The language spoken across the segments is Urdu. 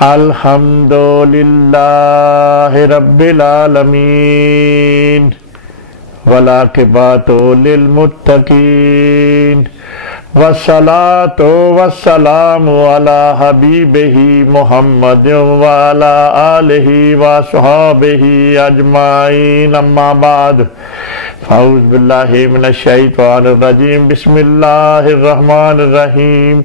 الحمدللہ رب العالمین والعاقبۃ للمتقین والصلاۃ والسلام علی حبیبہ محمد وعلی آلہ وصحبہ اجمعین، اما بعد اعوذ باللہ من الشیطان الرجیم، بسم اللہ الرحمن الرحیم،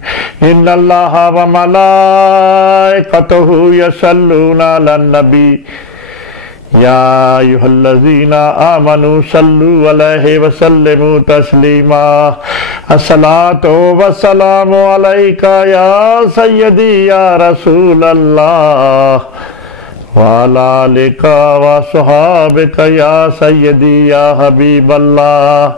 ان اللہ وملائکتہ یصلون علی النبی یا ایھا الذین آمنوا صلوا علیہ وسلموا تسلیما، الصلاۃ والسلام علیک یا سیدی یا رسول اللہ وعلی آلک وصحابک یا سیدی یا حبیب اللہ،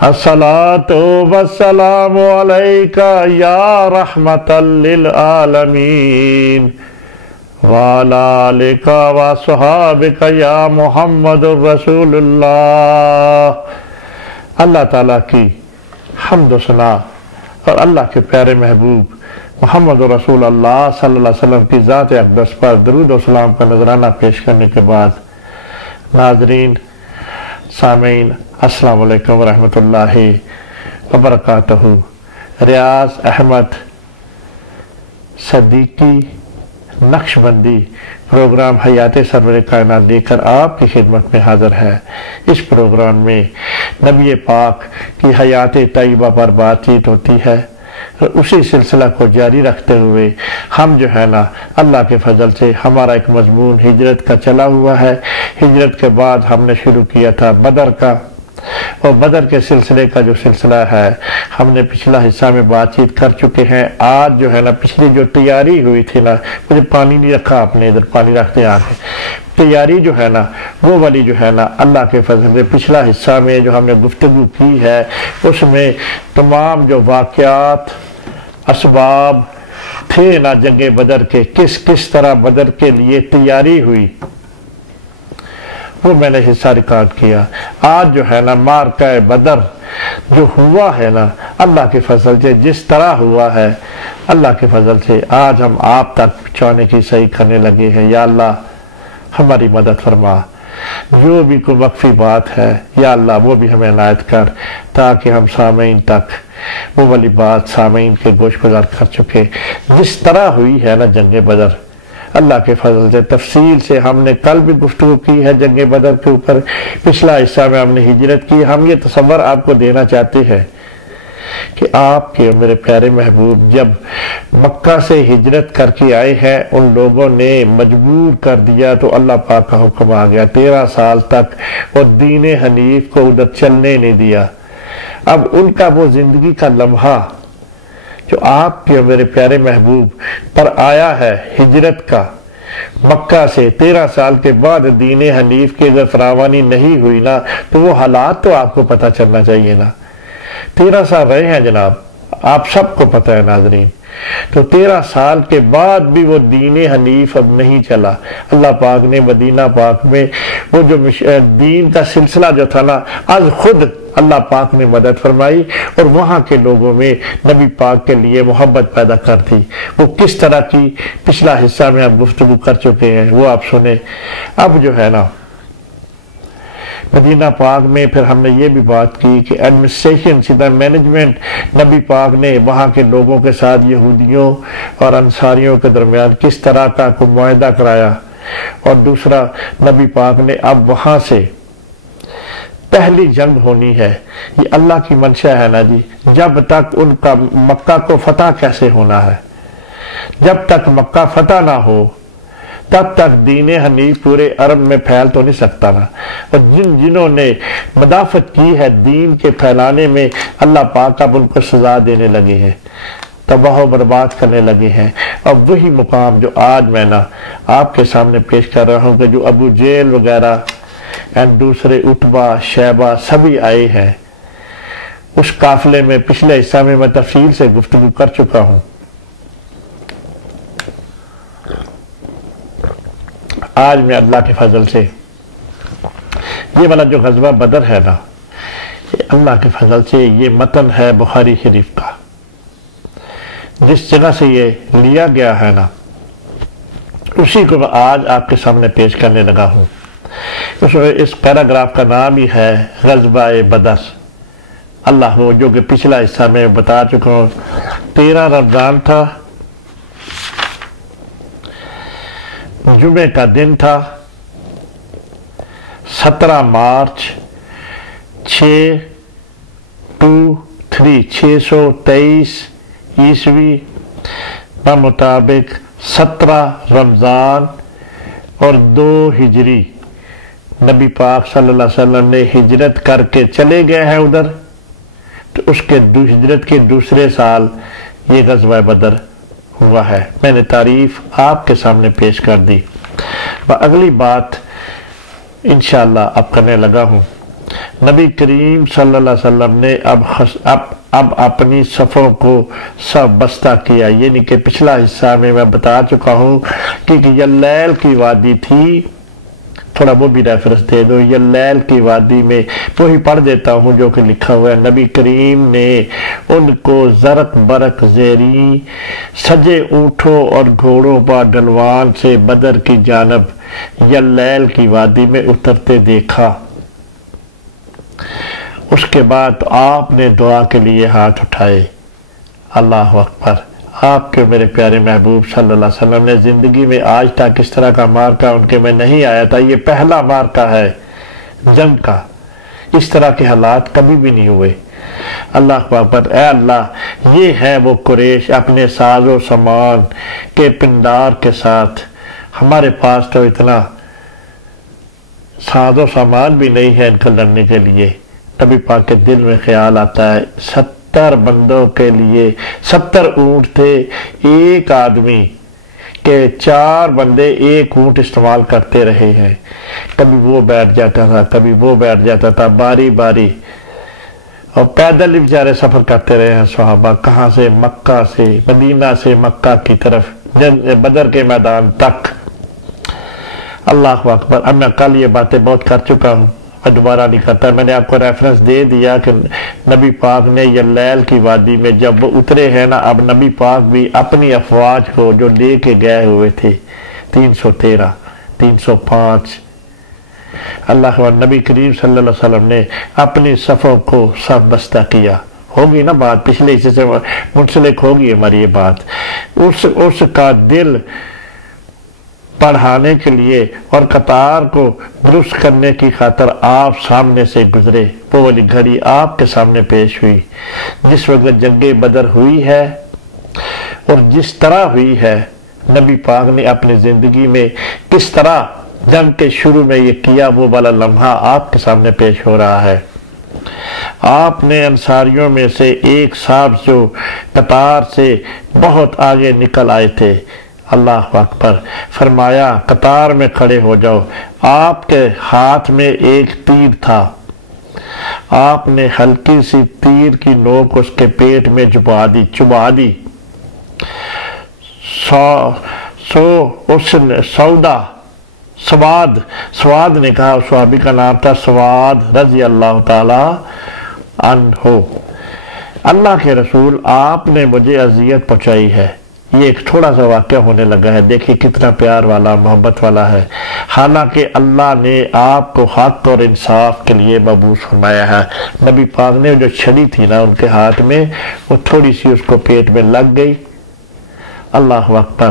الصلاۃ والسلام علیک یا رحمۃ للعالمین وعلی آلک وصحابک یا محمد الرسول اللہ۔ اللہ تعالیٰ کی حمد و ثنا اور اللہ کے پیارے محبوب محمد رسول اللہ صلی اللہ علیہ وسلم کی ذات اقدس پر درود و سلام کا نذرانہ پیش کرنے کے بعد، ناظرین سامعین، السلام علیکم ورحمۃ اللہ وبرکاتہ۔ ریاض احمد صدیقی نقشبندی پروگرام حیات سرور کائنات لے کر آپ کی خدمت میں حاضر ہے۔ اس پروگرام میں نبی پاک کی حیات طیبہ پر بات چیت ہوتی ہے، اور اسی سلسلہ کو جاری رکھتے ہوئے ہم جو ہے نا اللہ کے فضل سے ہمارا ایک مضمون ہجرت کا چلا ہوا ہے۔ ہجرت کے بعد ہم نے شروع کیا تھا بدر کا، اور بدر کے سلسلے کا جو سلسلہ ہے ہم نے پچھلا حصہ میں بات چیت کر چکے ہیں۔ آج جو ہے نا پچھلی جو تیاری ہوئی تھی نا، مجھے پانی نہیں رکھا آپ نے، ادھر پانی رکھتے آگے، تیاری جو ہے نا وہ والی جو ہے نا اللہ کے فضل سے پچھلا حصہ میں جو ہم نے گفتگو کی ہے اس میں تمام جو واقعات اسباب تھے نا جنگ بدر کے، کس طرح بدر کے لیے تیاری ہوئی، وہ میں نے حصہ ریکارڈ کیا۔ آج جو ہے نا معرکہ بدر جو ہوا ہے نا اللہ کے فضل سے، جس طرح ہوا ہے اللہ کے فضل سے آج ہم آپ تک پہنچانے کی صحیح کرنے لگے ہیں۔ یا اللہ ہماری مدد فرما، جو بھی کوئی مخفی بات ہے یا اللہ وہ بھی ہمیں عنایت کر، تاکہ ہم سامعین تک وہ والی بات سامعین کے گوش گزار کر چکے جس طرح ہوئی ہے نا جنگ بدر۔ اللہ کے فضل سے تفصیل سے ہم نے کل بھی گفتگو کی ہے جنگ بدر کے اوپر، پچھلا حصہ میں ہم نے ہجرت کی۔ ہم یہ تصور آپ کو دینا چاہتے ہیں کہ آپ کے میرے پیارے محبوب جب مکہ سے ہجرت کر کے آئے ہیں، ان لوگوں نے مجبور کر دیا تو اللہ پاک کا حکم آ گیا 13 سال تک، اور دین حنیف کو ادھر چلنے نہیں دیا۔ اب ان کا وہ زندگی کا لمحہ جو آپ کے میرے پیارے محبوب پر آیا ہے ہجرت کا، مکہ سے 13 سال کے بعد دین حنیف کی اگر فراوانی نہیں ہوئی نا تو وہ حالات تو آپ کو پتہ چلنا چاہیے نا۔ 13 سال رہے ہیں جناب، آپ سب کو پتہ ہے ناظرین، تو 13 سال کے بعد بھی وہ دین حنیف اب نہیں چلا۔ اللہ پاک نے مدینہ پاک میں وہ جو دین کا سلسلہ جو تھا نا، آج خود اللہ پاک نے مدد فرمائی اور وہاں کے لوگوں میں نبی پاک کے لیے محبت پیدا کر دی۔ وہ کس طرح کی پچھلا حصہ میں ہم گفتگو کر چکے ہیں، وہ آپ سنیں۔ اب جو ہے نا مدینہ پاک میں پھر ہم نے یہ بھی بات کی کہ ایڈمنسٹریشن سیدھا مینجمنٹ نبی پاک نے وہاں کے لوگوں کے ساتھ یہودیوں اور انصاریوں کے درمیان کس طرح کا کوئی معاہدہ کرایا، اور دوسرا نبی پاک نے اب وہاں سے پہلی جنگ ہونی ہے، یہ اللہ کی منشا ہے نا جی۔ جب تک ان کا مکہ کو فتح کیسے ہونا ہے، جب تک مکہ فتح نہ ہو تب تک دین حنیف پورے عرب میں پھیل تو نہیں سکتا نا، اور جنہوں نے مدافعت کی ہے دین کے پھیلانے میں، اللہ پاک اب ان کو سزا دینے لگے ہیں، تباہ و برباد کرنے لگے ہیں۔ اب وہی مقام جو آج میں نا آپ کے سامنے پیش کر رہا ہوں کہ جو ابو جہل وغیرہ اور دوسرے عتبہ شیبہ سبھی آئے ہیں، اس قافلے میں پچھلے حصہ میں میں تفصیل سے گفتگو کر چکا ہوں۔ آج میں اللہ کے فضل سے یہ والا جو غزوہ بدر ہے نا، اللہ کے فضل سے یہ متن ہے بخاری شریف کا، جس جگہ سے یہ لیا گیا ہے نا اسی کو میں آج آپ کے سامنے پیش کرنے لگا ہوں۔ اس پیراگراف کا نام ہی ہے غزوہ بدر۔ اللہ ہو جو کہ پچھلا حصہ میں بتا چکا ہوں، 13 رمضان تھا، جمعے کا دن تھا، 17 مارچ 623 عیسوی بمطابق 17 رمضان اور 2 ہجری نبی پاک صلی اللہ علیہ وسلم نے ہجرت کر کے چلے گئے ہیں ادھر، تو اس کے ہجرت کے دوسرے سال یہ غزوہ بدر ہوا ہے۔ میں نے تعریف آپ کے سامنے پیش کر دی۔ اگلی بات انشاءاللہ اب کرنے لگا ہوں۔ نبی کریم صلی اللہ علیہ وسلم نے اب اپنی صفوں کو سب بستہ کیا، یعنی کہ پچھلا حصہ میں بتا چکا ہوں کہ یلیل کی وادی تھی، تھوڑا وہ بھی ریفرنس دے دو، یلیل کی وادی میں وہی پڑھ دیتا ہوں جو کہ لکھا ہوا ہے۔ نبی کریم نے ان کو زرق برق زیری سجے اونٹوں اور گھوڑوں پر ڈلوان سے بدر کی جانب یلیل کی وادی میں اترتے دیکھا۔ اس کے بعد آپ نے دعا کے لیے ہاتھ اٹھائے۔ اللہ اکبر۔ آپ کے میرے پیارے محبوب صلی اللہ علیہ وسلم نے زندگی میں آج تک اس طرح کا مارکہ ان کے میں نہیں آیا تھا، یہ پہلا مارکہ ہے جنگ کا، اس طرح کے حالات کبھی بھی نہیں ہوئے۔ اللہ اکبر۔ اے اللہ، یہ ہے وہ قریش اپنے ساز و سامان کے پندار کے ساتھ، ہمارے پاس تو اتنا ساز و سامان بھی نہیں ہے ان کو لڑنے کے لیے۔ نبی پاک کے دل میں خیال آتا ہے 70 بندوں کے لیے 70 اونٹ تھے، ایک آدمی کے 4 بندے ایک اونٹ استعمال کرتے رہے ہیں، کبھی وہ بیٹھ جاتا تھا کبھی وہ بیٹھ جاتا تھا، باری باری، اور پیدل ہی بیچارے سفر کرتے رہے ہیں صحابہ، کہاں سے؟ مکہ سے، مدینہ سے مکہ کی طرف بدر کے میدان تک۔ اللہ اکبر۔ اب میں کل یہ باتیں بہت کر چکا ہوں، میں دوبارہ نہیں کرتا۔ میں نے آپ کو ریفرنس دے دیا کہ نبی پاک نے یلیل کی وادی میں جب وہ اترے ہیں نا، اب نبی پاک بھی اپنی افواج کو جو لے کے گئے ہوئے تھے 313 305، اللہ اکبر، نبی کریم صلی اللہ علیہ وسلم نے اپنی صفوں کو سب بستہ کیا۔ ہوگی نا بات، پچھلے حصے سے منسلک ہوگی ہماری یہ بات۔ اس کا دل پڑھانے کے لیے اور قطار کو درست کرنے کی خاطر آپ سامنے سے گزرے۔ وہ والی گھڑی آپ کے سامنے پیش ہوئی جس وقت جنگ بدر ہوئی ہے، اور جس طرح ہوئی ہے نبی پاک نے اپنی زندگی میں کس طرح جنگ کے شروع میں یہ کیا، وہ والا لمحہ آپ کے سامنے پیش ہو رہا ہے۔ آپ نے انصاریوں میں سے ایک صاحب جو قطار سے بہت آگے نکل آئے تھے، اللہ اکبر، فرمایا قطار میں کھڑے ہو جاؤ۔ آپ کے ہاتھ میں ایک تیر تھا، آپ نے ہلکی سی تیر کی نوک اس کے پیٹ میں چبھا دی۔ سواد نے کہا، اس صحابی کا نام تھا سواد رضی اللہ تعالی عنہ، اللہ کے رسول آپ نے مجھے اذیت پہنچائی ہے۔ یہ ایک تھوڑا سا واقعہ ہونے لگا ہے، دیکھیں کتنا پیار والا محبت والا ہے، حالانکہ اللہ نے آپ کو حق اور انصاف کے لیے مبعوث فرمایا ہے۔ نبی پاک نے جو چھڑی تھی نا ان کے ہاتھ میں، وہ تھوڑی سی اس کو پیٹ میں لگ گئی۔ اللہ اکبر۔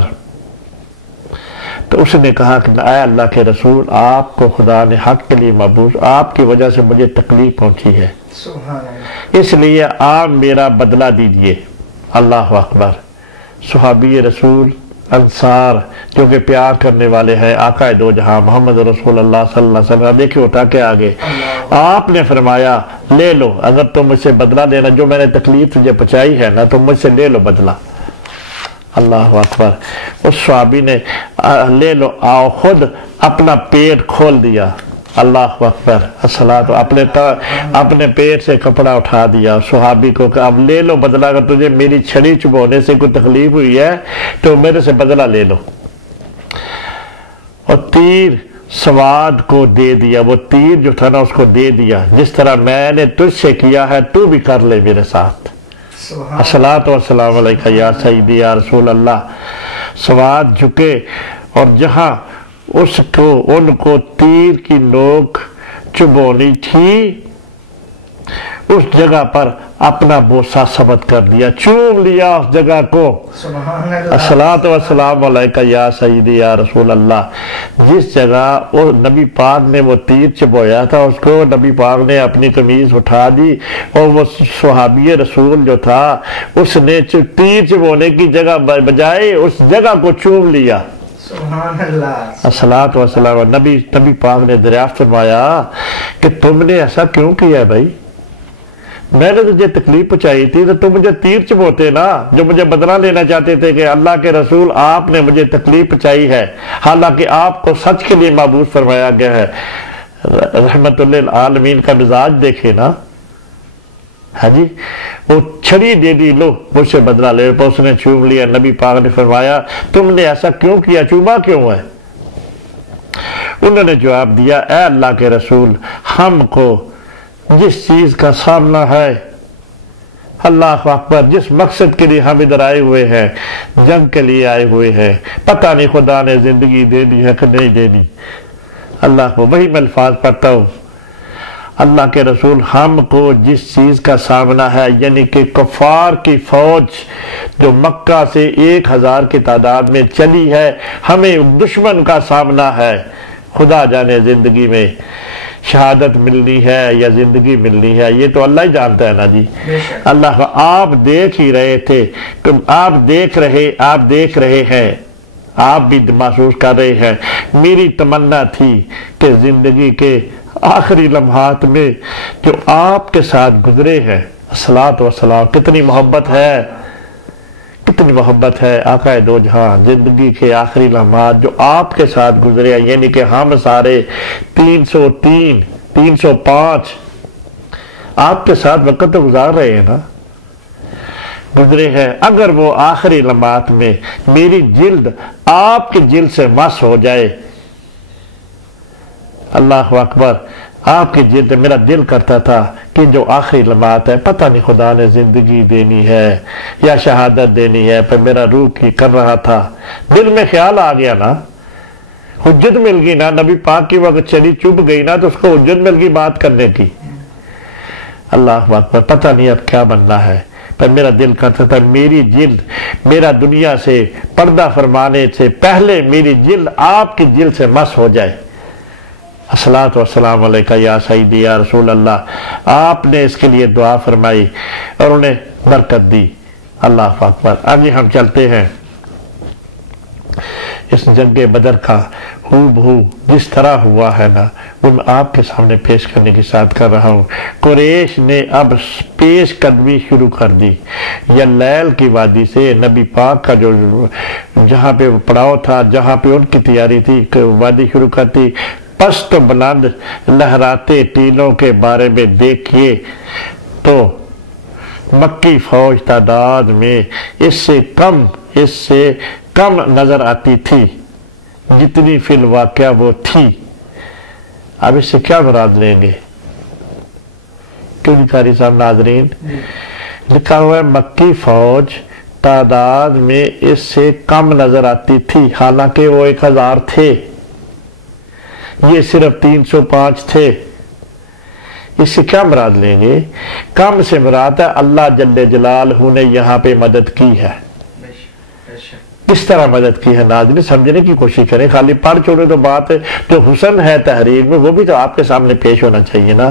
تو اس نے کہا کہ اے اللہ کے رسول، آپ کو خدا نے حق کے لیے مبعوث، آپ کی وجہ سے مجھے تکلیف پہنچی ہے، اس لیے آپ میرا بدلہ دیجئے۔ اللہ اکبر۔ صحابی رسول انصار جو کہ پیار کرنے والے ہیں آقا دو جہاں محمد رسول اللہ صلی اللہ علیہ وسلم، دیکھیں ہوتا کہ آگے آپ نے فرمایا لے لو، اگر تم مجھ سے بدلہ لینا، جو میں نے تکلیف تجھے پہنچائی ہے نا، تم مجھ سے لے لو بدلہ۔ اللہ اکبر۔ اس صحابی نے لے لو، آؤ، خود اپنا پیٹ کھول دیا۔ اللہ اکبر۔ الصلاۃ، اپنے پیٹ سے کپڑا اٹھا دیا صحابی کو کہ اب لے لو بدلہ، اگر تجھے میری چھڑی چبھونے سے کوئی تکلیف ہوئی ہے تو میرے سے بدلہ لے لو۔ اور تیر سواد کو دے دیا، وہ تیر جو تھا نا اس کو دے دیا، جس طرح میں نے تجھ سے کیا ہے تو بھی کر لے میرے ساتھ۔ الصلاۃ والسلام علیکہ یا سیدی یا رسول اللہ۔ سواد جھکے اور جہاں ان کو تیر کی نوک چبونی تھی اس جگہ پر اپنا بوسہ ثبت کر دیا، چوم لیا اس جگہ کو۔ الصلاۃ والسلام علیکہ یا سیدی یا رسول اللہ۔ جس جگہ وہ نبی پاک نے وہ تیر چبویا تھا اس کو نبی پاک نے اپنی قمیض اٹھا دی اور وہ صحابی رسول جو تھا اس نے تیر چبونے کی جگہ بجائے اس جگہ کو چوم لیا۔ سبحان اللہ۔ الصلاۃ والسلام۔ نبی پاک نے دریافت فرمایا کہ تم نے ایسا کیوں کیا بھائی؟ میں نے تجھے تکلیف پہنچائی تھی تو تم مجھے تیر چبوتے نا، جو مجھے بدلہ لینا چاہتے تھے کہ اللہ کے رسول آپ نے مجھے تکلیف پہنچائی ہے، حالانکہ آپ کو سچ کے لیے معبود فرمایا گیا ہے۔ رحمت للعالمین کا مزاج دیکھے نا، ہاں جی، وہ چھڑی دے دی، لو مجھ سے بدلہ لے، پر اس نے چوم لیا۔ نبی پاک نے فرمایا تم نے ایسا کیوں کیا، چوما کیوں ہے؟ انہوں نے جواب دیا، اے اللہ کے رسول، ہم کو جس چیز کا سامنا ہے، اللہ اکبر، جس مقصد کے لیے ہم ادھر آئے ہوئے ہیں، جنگ کے لیے آئے ہوئے ہیں، پتہ نہیں خدا نے زندگی دینی ہے کہ نہیں دینی، اللہ کو وہی میں الفاظ پڑھتا ہوں۔ اللہ کے رسول، ہم کو جس چیز کا سامنا ہے، یعنی کہ کفار کی فوج جو مکہ سے 1000 کی تعداد میں چلی ہے، ہمیں دشمن کا سامنا ہے، خدا جانے زندگی میں شہادت ملنی ہے یا زندگی ملنی ہے، یہ تو اللہ ہی جانتا ہے نا جی۔ اللہ آپ دیکھ ہی رہے تھے، آپ دیکھ رہے ہیں، آپ بھی محسوس کر رہے ہیں۔ میری تمنا تھی کہ زندگی کے آخری لمحات میں جو آپ کے ساتھ گزرے ہیں، الصلاۃ والسلام، کتنی محبت ہے، کتنی محبت ہے آقا دو جہاں، زندگی کے آخری لمحات جو آپ کے ساتھ گزرے ہیں، یعنی کہ ہم سارے 303 305 آپ کے ساتھ وقت تو گزار رہے ہیں نا، گزرے ہیں۔ اگر وہ آخری لمحات میں میری جلد آپ کی جلد سے مس ہو جائے، اللہ اکبر، آپ کی جلد، میرا دل کرتا تھا کہ جو آخری لمحات ہے، پتہ نہیں خدا نے زندگی دینی ہے یا شہادت دینی ہے، پر میرا روح کی کر رہا تھا، دل میں خیال آ گیا نا، حجت مل گئی نا، نبی پاک کی وقت چلی چپ گئی نا، تو اس کو حجت مل گئی بات کرنے کی۔ اللہ اکبر، پتہ نہیں اب کیا بننا ہے، پر میرا دل کرتا تھا میری جلد، میرا دنیا سے پردہ فرمانے سے پہلے میری جلد آپ کی جلد سے مس ہو جائے۔ الصلاۃ والسلام علیکہ یا سیدی یا رسول اللہ۔ آپ نے اس کے لیے دعا فرمائی اور انہیں برکت دی۔ اللہ اکبر۔ آگے ہم چلتے ہیں، اس جنگ بدر کا ہو بہو جس طرح ہوا ہے نا، وہ میں آپ کے سامنے پیش کرنے کی ساتھ کر رہا ہوں۔ قریش نے اب پیش قدمی شروع کر دی، یلیل کی وادی سے نبی پاک کا جو جہاں پہ پڑاؤ تھا، جہاں پہ ان کی تیاری تھی کہ وادی شروع کرتی، پست و بلند لہراتے ٹیلوں کے بارے میں دیکھیے تو مکی فوج تعداد میں اس سے کم نظر آتی تھی جتنی فی الواقعہ وہ تھی۔ اب اس سے کیا مراد لیں گے؟ کیوں نہیں قاری صاحب ناظرین؟ لکھا ہوا ہے مکی فوج تعداد میں اس سے کم نظر آتی تھی، حالانکہ وہ 1000 تھے، یہ صرف 305 تھے۔ اس سے کیا مراد لیں گے؟ کم سے مراد ہے اللہ جل جلالہ نے یہاں پہ مدد کی ہے۔ کس طرح مدد کی ہے ناظرین سمجھنے کی کوشش کریں، خالی پڑھ چھوڑے تو بات ہے، جو حسن ہے تحریر میں وہ بھی تو آپ کے سامنے پیش ہونا چاہیے نا۔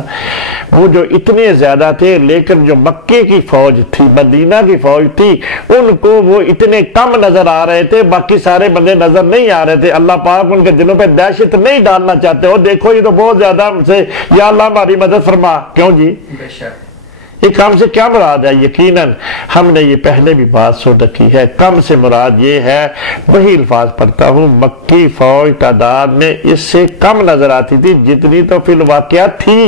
وہ جو اتنے زیادہ تھے، لیکن جو مکے کی فوج تھی، مدینہ کی فوج تھی، ان کو وہ اتنے کم نظر آ رہے تھے، باقی سارے بندے نظر نہیں آ رہے تھے۔ اللہ پاک ان کے دلوں پہ دہشت نہیں ڈالنا چاہتے ہو، دیکھو یہ تو بہت زیادہ ہم سے، یا اللہ ہماری مدد فرما۔ کیوں جی؟ یہ کم سے کیا مراد ہے؟ یقیناً ہم نے یہ پہلے بھی بات سن رکھی ہے، کم سے مراد یہ ہے، وہی الفاظ پڑھتا ہوں، مکی فوج تعداد میں اس سے کم نظر آتی تھی جتنی تو فی الواقعہ تھی۔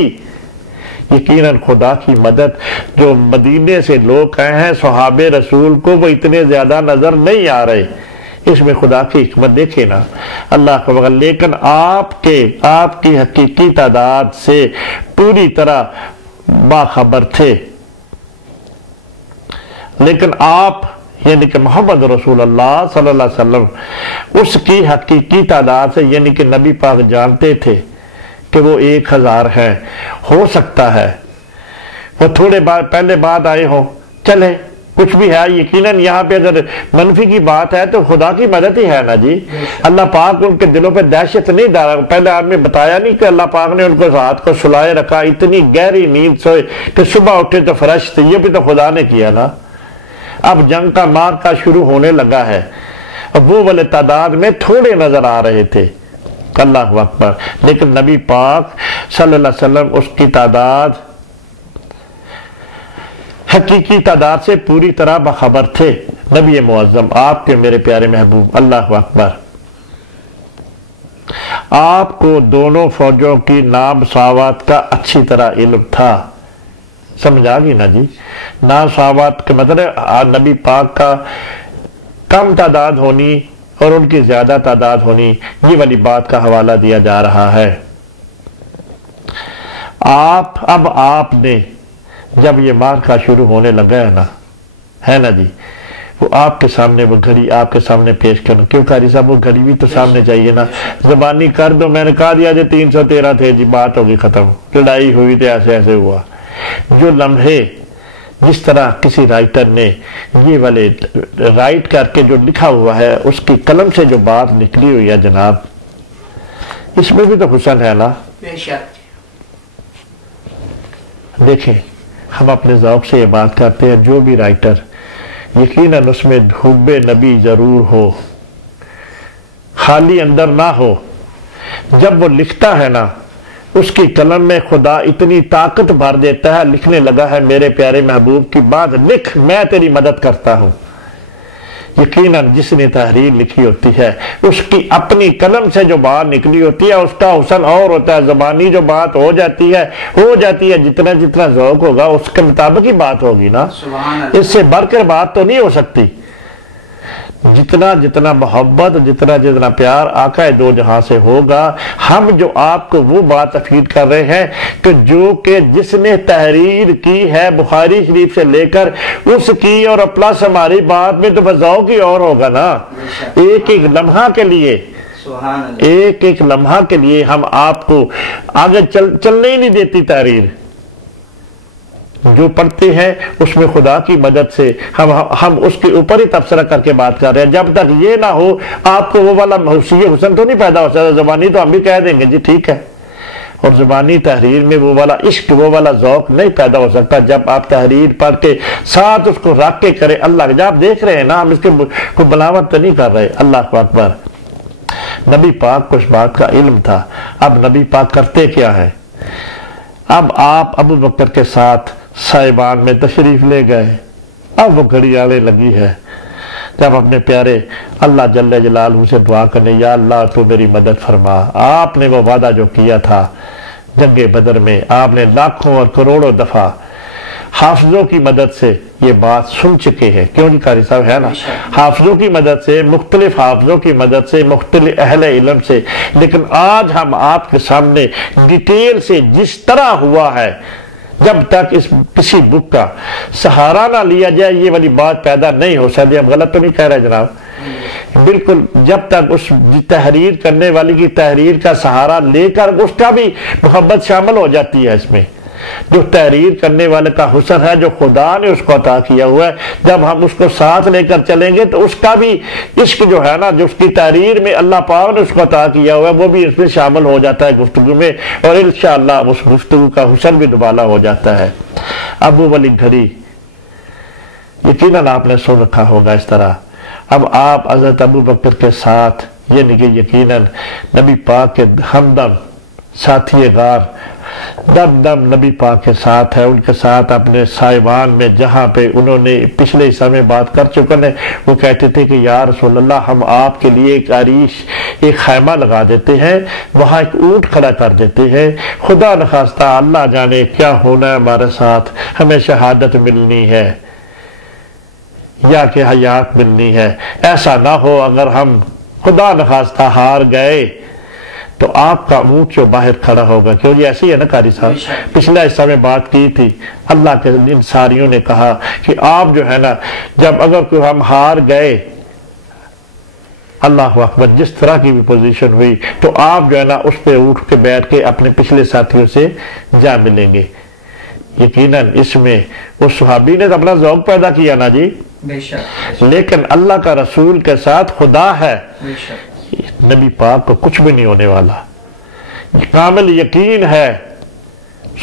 یقیناً خدا کی مدد جو مدینے سے لوگ آئے ہیں صحابہ رسول کو، وہ اتنے زیادہ نظر نہیں آ رہے۔ اس میں خدا کی حکمت دیکھیں نا، اللہ کا بغل، لیکن آپ کی حقیقی تعداد سے پوری طرح باخبر تھے، لیکن آپ یعنی کہ محمد رسول اللہ صلی اللہ علیہ وسلم اس کی حقیقی تعداد سے، یعنی کہ نبی پاک جانتے تھے کہ وہ 1000 ہیں، ہو سکتا ہے وہ تھوڑے پہلے بعد آئے ہوں، چلے کچھ بھی ہے، یقیناً یہاں پہ اگر منفی کی بات ہے تو خدا کی مدد ہی ہے نا جی۔ اللہ پاک ان کے دلوں پہ دہشت نہیں ڈالا، پہلے آپ نے بتایا نہیں کہ اللہ پاک نے ان کو رات کو سلائے رکھا، اتنی گہری نیند سوئے کہ صبح اٹھے تو فرش تھے، یہ بھی تو خدا نے کیا نا۔ اب جنگ کا مارکا شروع ہونے لگا ہے، اب وہ والے تعداد میں تھوڑے نظر آ رہے تھے، اللہ اکبر، لیکن نبی پاک صلی اللہ علیہ وسلم اس کی تعداد حقیقی تعداد سے پوری طرح باخبر تھے۔ نبی معظم آپ کے میرے پیارے محبوب، اللہ اکبر، آپ کو دونوں فوجوں کی نامساوات کا اچھی طرح علم تھا، سمجھ آگی نا جی۔ نامساوات کے مطلب نبی پاک کا کم تعداد ہونی اور ان کی زیادہ تعداد ہونی، یہ والی بات کا حوالہ دیا جا رہا ہے۔ اب آپ نے جب یہ مارکا شروع ہونے لگا ہے نا جی، وہ آپ کے سامنے وہ گھڑی آپ کے سامنے پیش کرنا، کیوں قاری صاحب وہ گھڑی بھی تو سامنے چاہیے نا، زبانی کر دو، میں نے کہا دیا جی 313 تھے جی، بات ہوگی ختم، لڑائی ہوئی تھی، ایسے ایسے ہوا۔ جو لمحے جس طرح کسی رائٹر نے یہ والے رائٹ کر کے جو لکھا ہوا ہے، اس کی قلم سے جو بات نکلی ہوئی ہے جناب، اس میں بھی تو حسن ہے نا۔ بے شک دیکھیں، ہم اپنے ذوق سے یہ بات کرتے ہیں، جو بھی رائٹر یقیناً اس میں حب نبی ضرور ہو، خالی اندر نہ ہو، جب وہ لکھتا ہے نا، اس کی قلم میں خدا اتنی طاقت بھر دیتا ہے، لکھنے لگا ہے میرے پیارے محبوب کی بات لکھ، میں تیری مدد کرتا ہوں۔ یقیناً جس نے تحریر لکھی ہوتی ہے، اس کی اپنی قلم سے جو بات نکلی ہوتی ہے، اس کا حسن اور ہوتا ہے، زبانی جو بات ہو جاتی ہے، جتنا ذوق ہوگا اس کے مطابق ہی بات ہوگی نا، اس سے بڑھ کر بات تو نہیں ہو سکتی۔ جتنا محبت، جتنا پیار آقا دو جہاں سے ہوگا، ہم جو آپ کو وہ بات افید کر رہے ہیں کہ جو کہ جس نے تحریر کی ہے بخاری شریف سے لے کر اس کی اور پلس ہماری بات میں تو ذوق ہی اور ہوگا نا۔ ایک لمحہ کے لیے، ایک لمحہ کے لیے ہم آپ کو آگے چلنے ہی نہیں دیتی تحریر۔ جو پڑھتے ہیں اس میں خدا کی مدد سے ہم اس کے اوپر ہی تبصرہ کر کے بات کر رہے ہیں۔ جب تک یہ نہ ہو آپ کو وہ والا حسن تو نہیں پیدا ہو سکتا، زبانی تو ہم بھی کہہ دیں گے جی ٹھیک ہے، اور زبانی تحریر میں وہ والا عشق، وہ والا ذوق نہیں پیدا ہو سکتا جب آپ تحریر پڑھ کے ساتھ اس کو رکھ کے کریں۔ اللہ جب آپ دیکھ رہے ہیں نا، ہم اس کے کوئی بلاوت تو نہیں کر رہے، اللہ اکبر۔ نبی پاک کو اس بات کا علم تھا۔ اب نبی پاک کرتے کیا ہے؟ اب آپ ابو بکر کے ساتھ صاحبان میں تشریف لے گئے، اب وہ گھڑی آنے لگی ہے، جب اپنے پیارے اللہ جل جلالہ سے دعا کرنے، یا اللہ تو میری مدد فرما۔ آپ نے وہ وعدہ جو کیا تھا جنگ بدر میں، آپ نے لاکھوں اور کروڑوں دفعہ حافظوں کی مدد سے یہ بات سن چکے ہیں، کیوں جی قاری صاحب ہے نا، حافظوں کی مدد سے، مختلف حافظوں کی مدد سے، مختلف اہل علم سے، لیکن آج ہم آپ کے سامنے ڈیٹیل سے جس طرح ہوا ہے، جب تک اس کسی بک کا سہارا نہ لیا جائے یہ والی بات پیدا نہیں ہو سکتی۔ ہم غلط تو نہیں کہہ رہے جناب، بالکل جب تک اس تحریر کرنے والی کی تحریر کا سہارا لے کر اس کا بھی محبت شامل ہو جاتی ہے اس میں، جو تحریر کرنے والے کا حسن ہے جو خدا نے اس کو عطا کیا ہوا ہے، جب ہم اس کو ساتھ لے کر چلیں گے تو اس کا بھی عشق جو ہے نا، جو اس کی تحریر میں اللہ پاک نے اس کو عطا کیا ہوا ہے، وہ بھی اس میں شامل ہو جاتا ہے گفتگو میں، اور انشاءاللہ اس گفتگو کا حسن بھی دوبالا ہو جاتا ہے۔ اب وہ والی گھڑی یقیناً آپ نے سن رکھا ہوگا اس طرح، اب آپ حضرت ابو بکر کے ساتھ، یعنی کہ یقیناً نبی پاک کے ہمدم ساتھی غار دم دم نبی پاک کے ساتھ ہے، ان کے ساتھ اپنے صاحبان میں، جہاں پہ انہوں نے پچھلے حصہ میں بات کر چکے ہیں، وہ کہتے تھے کہ یا رسول اللہ ہم آپ کے لیے ایک عریش، ایک خیمہ لگا دیتے ہیں، وہاں ایک اونٹ کھڑا کر دیتے ہیں، خدا نخواستہ اللہ جانے کیا ہونا ہے ہمارے ساتھ، ہمیں شہادت ملنی ہے یا کہ حیات ملنی ہے، ایسا نہ ہو اگر ہم خدا نخواستہ ہار گئے تو آپ کا اونٹ جو باہر کھڑا ہوگا، کیوں جی ایسے ہی ہے نا قاری صاحب، پچھلا حصہ میں بات کی تھی، اللہ کے انصاریوں نے کہا کہ آپ جو ہے نا جب اگر کوئی ہم ہار گئے، اللہ اکبر، جس طرح کی بھی پوزیشن ہوئی تو آپ جو ہے نا اس پہ اٹھ کے بیٹھ کے اپنے پچھلے ساتھیوں سے جا ملیں گے۔ یقیناً اس میں اس صحابی نے اپنا ذوق پیدا کیا نا جی، لیکن اللہ کا رسول کے ساتھ خدا ہے، نبی پاک کو کچھ بھی نہیں ہونے والا، کامل یقین ہے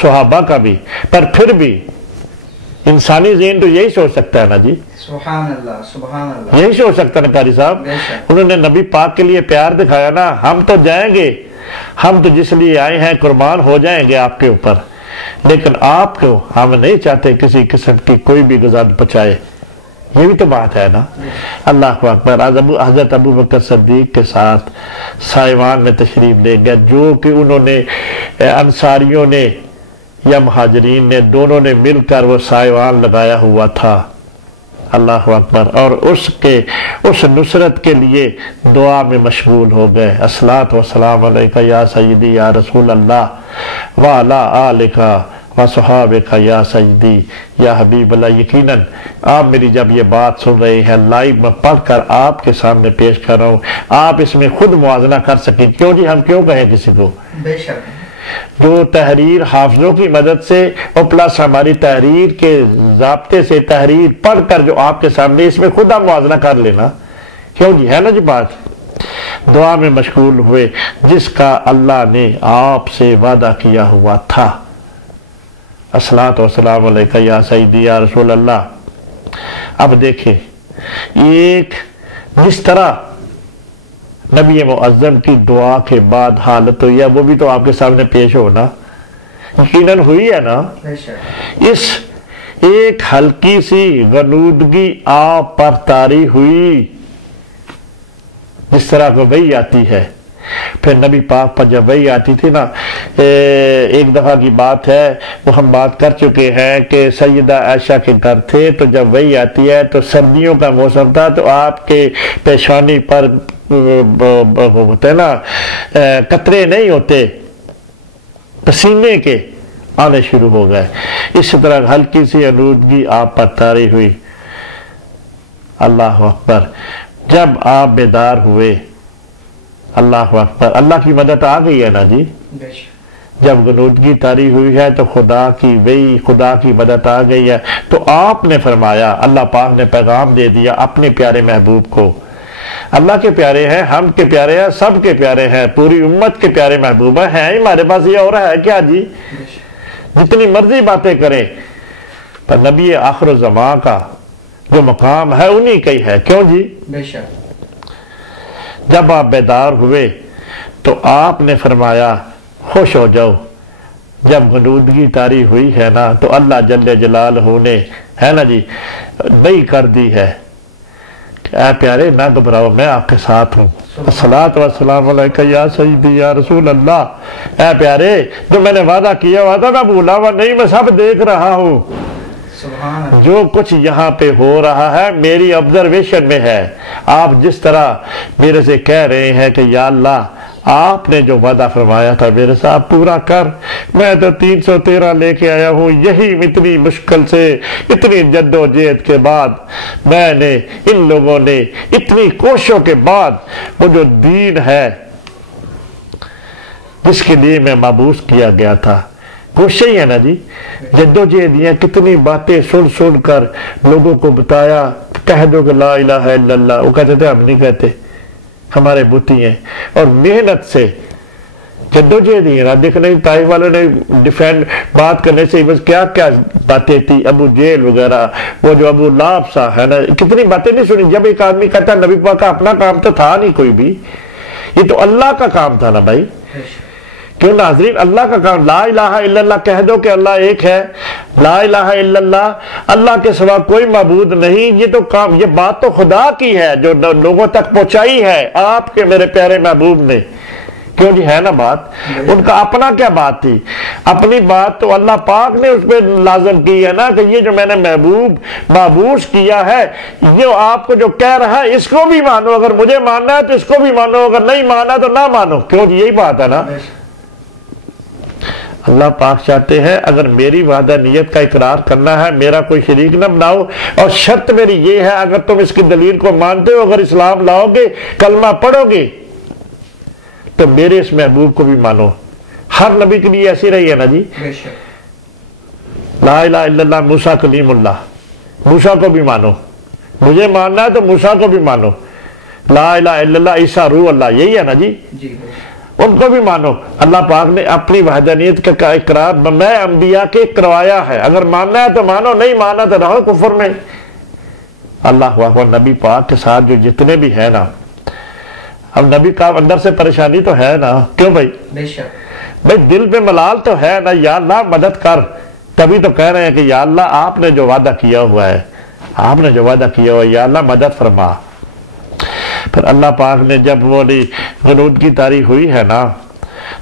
صحابہ کا بھی، پر پھر بھی انسانی ذہن تو یہی سوچ سکتا ہے نا جی، سبحان اللہ سبحان اللہ، یہی سوچ سکتا ہے نا قاری صاحب، انہوں نے نبی پاک کے لیے پیار دکھایا نا، ہم تو جائیں گے، ہم تو جس لیے آئے ہیں قربان ہو جائیں گے آپ کے اوپر، لیکن آپ کو ہم نہیں چاہتے کسی قسم کی کوئی بھی غضب پہنچائے، یہ بھی تو بات ہے نا۔ اللہ اکبر، حضرت ابو بکر صدیق کے ساتھ سائیوان میں تشریف لے گیا، جو کہ انہوں نے انصاریوں نے یا مہاجرین نے دونوں نے مل کر وہ سائیوان لگایا ہوا تھا، اللہ اکبر، اور اس نصرت کے لیے دعا میں مشغول ہو گئے، الصلاۃ والسلام علیکہ یا سیدی یا رسول اللہ وعلی آلکہ وصحابکہ یا سیدی یا حبیب اللہ۔ یقیناً آپ میری جب یہ بات سن رہے ہیں لائیو میں پڑھ کر آپ کے سامنے پیش کر رہا ہوں، آپ اس میں خود موازنہ کر سکیں، کیوں جی ہم کیوں کہیں کسی کو، بے شک جو تحریر حافظوں کی مدد سے اور پلس ہماری تحریر کے ضابطے سے تحریر پڑھ کر جو آپ کے سامنے، اس میں خود ہم موازنہ کر لینا، کیوں جی ہے نا جی بات۔ دعا میں مشغول ہوئے جس کا اللہ نے آپ سے وعدہ کیا ہوا تھا، الصلاۃ والسلام علیکہ یا سیدی یا رسول اللہ۔ اب دیکھیں ایک جس طرح نبی معظم کی دعا کے بعد حالت ہوئی ہے، وہ بھی تو آپ کے سامنے پیش ہونا یقیناً ہوئی ہے نا۔ اس ایک ہلکی سی غنودگی آپ پر طاری ہوئی، جس طرح کو وحی آتی ہے، پھر نبی پاک پر جب وحی آتی تھی نا، ایک دفعہ کی بات ہے، وہ ہم بات کر چکے ہیں کہ سیدہ عائشہ کے گھر تھے، تو جب وحی آتی ہے تو سردیوں کا موسم تھا، تو آپ کے پیشانی پر ہوتے نا قطرے نہیں ہوتے، پسینے کے آنے شروع ہو گئے، اس طرح ہلکی سی آلودگی آپ پر طاری ہوئی، اللہ اکبر۔ جب آپ بیدار ہوئے، اللہ اکبر، اللہ کی مدد آ گئی ہے نا جی، جب غنودگی طاری ہوئی ہے تو خدا کی وحی، خدا کی مدد آ گئی ہے، تو آپ نے فرمایا، اللہ پاک نے پیغام دے دیا اپنے پیارے محبوب کو، اللہ کے پیارے ہیں، ہم کے پیارے ہیں، سب کے پیارے ہیں، پوری امت کے پیارے محبوب ہیں، ہمارے پاس یہ اور ہے کیا جی، جتنی مرضی باتیں کریں، پر نبی آخر الزمان کا جو مقام ہے انہی کا ہی ہے، کیوں جی۔ بے شک جب آپ بیدار ہوئے تو آپ نے فرمایا خوش ہو جاؤ، جب غنودگی طاری ہوئی ہے نا تو اللہ جل جلالہ نے ہے نا جی وحی کر دی ہے کہ اے پیارے نہ گھبراؤ، میں آپ کے ساتھ ہوں، الصلاۃ والسلام علیکہ یا سیدی یا رسول اللہ۔ اے پیارے جو میں نے وعدہ کیا ہوا تھا میں بھولا ہوا نہیں، میں سب دیکھ رہا ہوں، جو کچھ یہاں پہ ہو رہا ہے میری آبزرویشن میں ہے، آپ جس طرح میرے سے کہہ رہے ہیں کہ یا اللہ آپ نے جو وعدہ فرمایا تھا میرے ساتھ پورا کر، میں تو 313 لے کے آیا ہوں، یہی اتنی مشکل سے اتنی جد و جہد کے بعد میں نے، ان لوگوں نے اتنی کوششوں کے بعد وہ جو دین ہے جس کے لیے میں مبعوث کیا گیا تھا، کوشش ہی ہے نا جی، جد و جہد یہ کتنی باتیں سن سن کر لوگوں کو بتایا، کہہ دو کہ لا الہ الا اللہ، وہ کہتے تھے ہم نہیں کہتے، ہمارے بتی ہیں، اور محنت سے جد و جہد ہی ہے نا۔ دیکھنے طائف والوں نے ڈیفینڈ بات کرنے سے بس کیا کیا باتیں تھی، ابو جہل وغیرہ، وہ جو ابو لہب سا ہے نا، کتنی باتیں نہیں سنی۔ جب ایک آدمی کہتا ہے نبی پاک کا اپنا کام تو تھا نہیں کوئی بھی، یہ تو اللہ کا کام تھا نا بھائی، کیوں ناظرین، اللہ کا کام، لا الہ الا اللہ کہہ دو کہ اللہ ایک ہے، لا الہ الا اللہ، اللہ کے سوا کوئی معبود نہیں، یہ تو کام، یہ بات تو خدا کی ہے جو لوگوں تک پہنچائی ہے آپ کے میرے پیارے محبوب نے، کیوں جی ہے نا بات؟ ان کا اپنا کیا بات تھی؟ اپنی بات تو اللہ پاک نے اس پہ لازم کی ہے نا کہ یہ جو میں نے مابوس کیا ہے، یہ آپ کو جو کہہ رہا ہے اس کو بھی مانو، اگر مجھے ماننا ہے تو اس کو بھی مانو، اگر نہیں ماننا تو نہ مانو۔ کیوں جی یہی بات ہے نا؟ اللہ پاک چاہتے ہیں اگر میری وحدانیت کا اقرار کرنا ہے، میرا کوئی شریک نہ بناؤ، اور شرط میری یہ ہے اگر تم اس کی دلیل کو مانتے ہو، اگر اسلام لاؤ گے، کلمہ پڑھو گے، تو میرے اس محبوب کو بھی مانو۔ ہر نبی کے لیے ایسی رہی ہے نا جی، لا الہ الا اللہ موسیٰ کلیم اللہ، موسیٰ کو بھی مانو، مجھے ماننا ہے تو موسیٰ کو بھی مانو، لا الہ الا اللہ عیسیٰ روح اللہ، یہی ہے نا جی، ان کو بھی مانو۔ اللہ پاک نے اپنی وحدانیت کا اقرار میں انبیاء کے کروایا ہے، اگر ماننا ہے تو مانو، نہیں ماننا تو رہو کفر میں۔ اللہ اکبر۔ نبی پاک کے ساتھ جو جتنے بھی ہیں نا، اب نبی کا اندر سے پریشانی تو ہے نا، کیوں بھائی؟ بھائی دل پہ ملال تو ہے نا، یا اللہ مدد کر، تبھی تو کہہ رہے ہیں کہ یا اللہ آپ نے جو وعدہ کیا ہوا ہے، آپ نے جو وعدہ کیا ہوا ہے، یا اللہ مدد فرما۔ پھر اللہ پاک نے جب وہ غنود کی تاریخ ہوئی ہے نا،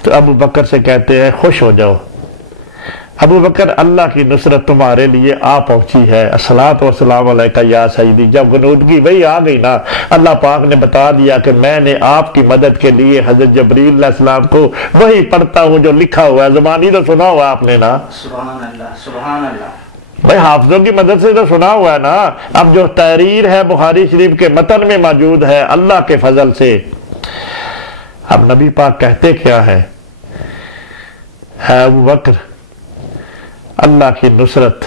تو ابو بکر سے کہتے ہیں خوش ہو جاؤ ابو بکر، اللہ کی نصرت تمہارے لیے آ پہنچی ہے، الصلاۃ والسلام علیکہ یا سیدی۔ جب غنودگی وہی آ گئی نا، اللہ پاک نے بتا دیا کہ میں نے آپ کی مدد کے لیے حضرت جبریل علیہ السلام کو وہی پڑھتا ہوں جو لکھا ہوا ہے، زبانی تو سنا ہوا آپ نے نا، سبحان اللہ سبحان اللہ۔ بھائی حافظوں کی مدد سے تو سنا ہوا ہے نا، اب جو تحریر ہے بخاری شریف کے متن میں موجود ہے اللہ کے فضل سے۔ اب نبی پاک کہتے کیا ہے؟ اے ابو بکر، اللہ کی نصرت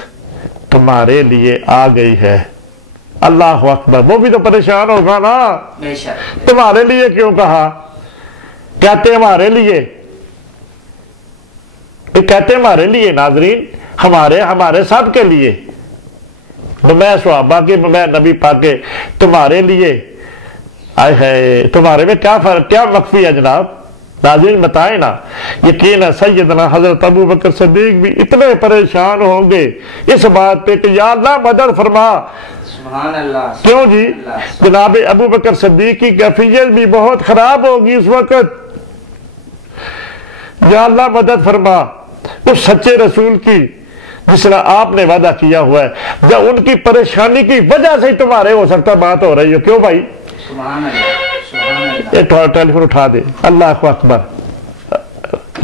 تمہارے لیے آ گئی ہے۔ اللہ اکبر۔ وہ بھی تو پریشان ہوگا نا، تمہارے لیے کیوں کہا؟ کہتے ہمارے لیے، کہتے ہمارے لیے ناظرین، ہمارے سب کے لیے، میں صحابہ کے، میں نبی پاک کے، تمہارے لیے آئے ہے، تمہارے میں کیا فرق، کیا مخفی ہے جناب؟ ناظرین بتائیں نا۔ یقین ہے سیدنا حضرت ابو بکر صدیق بھی اتنے پریشان ہوں گے اس بات پہ کہ یا اللہ مدد فرما۔ سبحان اللہ۔ کیوں جی؟ جناب ابو بکر صدیق کی کیفیت بھی بہت خراب ہوگی اس وقت۔ یا اللہ مدد فرما اس سچے رسول کی جس طرح آپ نے وعدہ کیا ہوا ہے، جب ان کی پریشانی کی وجہ سے تمہارے ہو سکتا بات ہو رہی ہو۔ کیوں بھائی؟ سبحان اللہ سبحان اللہ۔ ایک ٹیلی فون اٹھا دے، اللہ اکبر،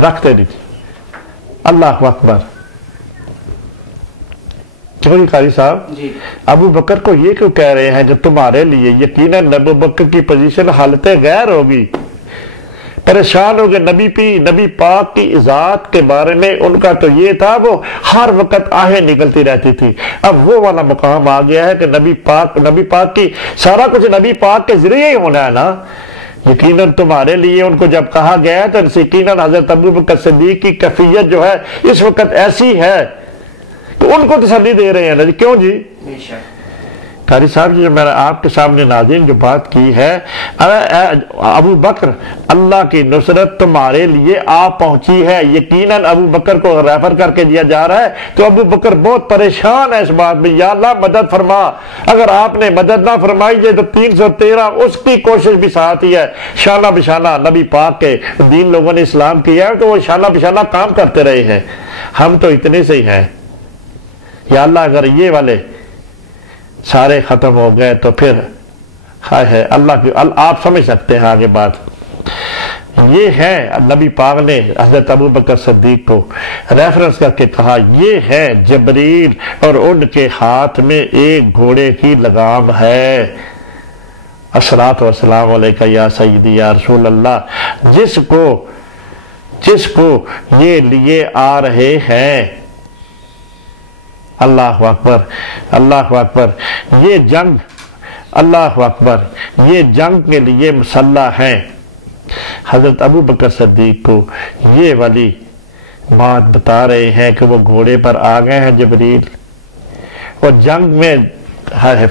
رکھتے نہیں، اللہ اکبر۔ کیوں جی قاری صاحب؟ جی ابو بکر کو یہ کیوں کہہ رہے ہیں کہ تمہارے لیے؟ یقیناً ابو بکر کی پوزیشن حالت غیر ہوگی، پریشان ہو گئے۔ نبی پاک کی ذات کے بارے میں ان کا تو یہ تھا، وہ ہر وقت آہیں نکلتی رہتی تھی۔ اب وہ والا مقام آ گیا ہے کہ نبی پاک کی سارا کچھ نبی پاک کے ذریعے ہی ہونا ہے نا۔ یقیناً تمہارے لیے ان کو جب کہا گیا ہے تو یقیناً حضرت ابو بکر صدیق کی کیفیت جو ہے اس وقت ایسی ہے کہ ان کو تسلی دے رہے ہیں نا۔ کیوں جی؟ بے شک۔ قاری صاحب جی، جو میں نے آپ کے سامنے ناظرین جو بات کی ہے، ابو بکر اللہ کی نصرت تمہارے لیے آ پہنچی ہے، یقیناً ابو بکر کو ریفر کر کے دیا جا رہا ہے، تو ابو بکر بہت پریشان ہے اس بات میں، یا اللہ مدد فرما۔ اگر آپ نے مدد نہ فرمائی جائے تو 313 اس کی کوشش بھی ساتھ ہی ہے۔ شانہ بشانہ نبی پاک کے دین لوگوں نے اسلام کیا ہے تو وہ شانہ بشانہ کام کرتے رہے ہیں، ہم تو اتنے سے ہی ہیں۔ یا اللہ اگر یہ والے سارے ختم ہو گئے تو پھر ہے اللہ کی، آپ سمجھ سکتے ہیں آگے بات۔ یہ ہے نبی پاک نے حضرت ابو بکر صدیق کو ریفرنس کر کے کہا، یہ ہے جبریل اور ان کے ہاتھ میں ایک گھوڑے کی لگام ہے۔ الصلاۃ والسلام علیکہ یا سیدی یا رسول اللہ، جس کو یہ لیے آ رہے ہیں۔ اللہ اکبر اللہ اکبر۔ یہ جنگ، اللہ اکبر، یہ جنگ کے لیے مسلح ہیں۔ حضرت ابو بکر صدیق کو یہ والی بات بتا رہے ہیں کہ وہ گھوڑے پر آ گئے ہیں جبریل، اور جنگ میں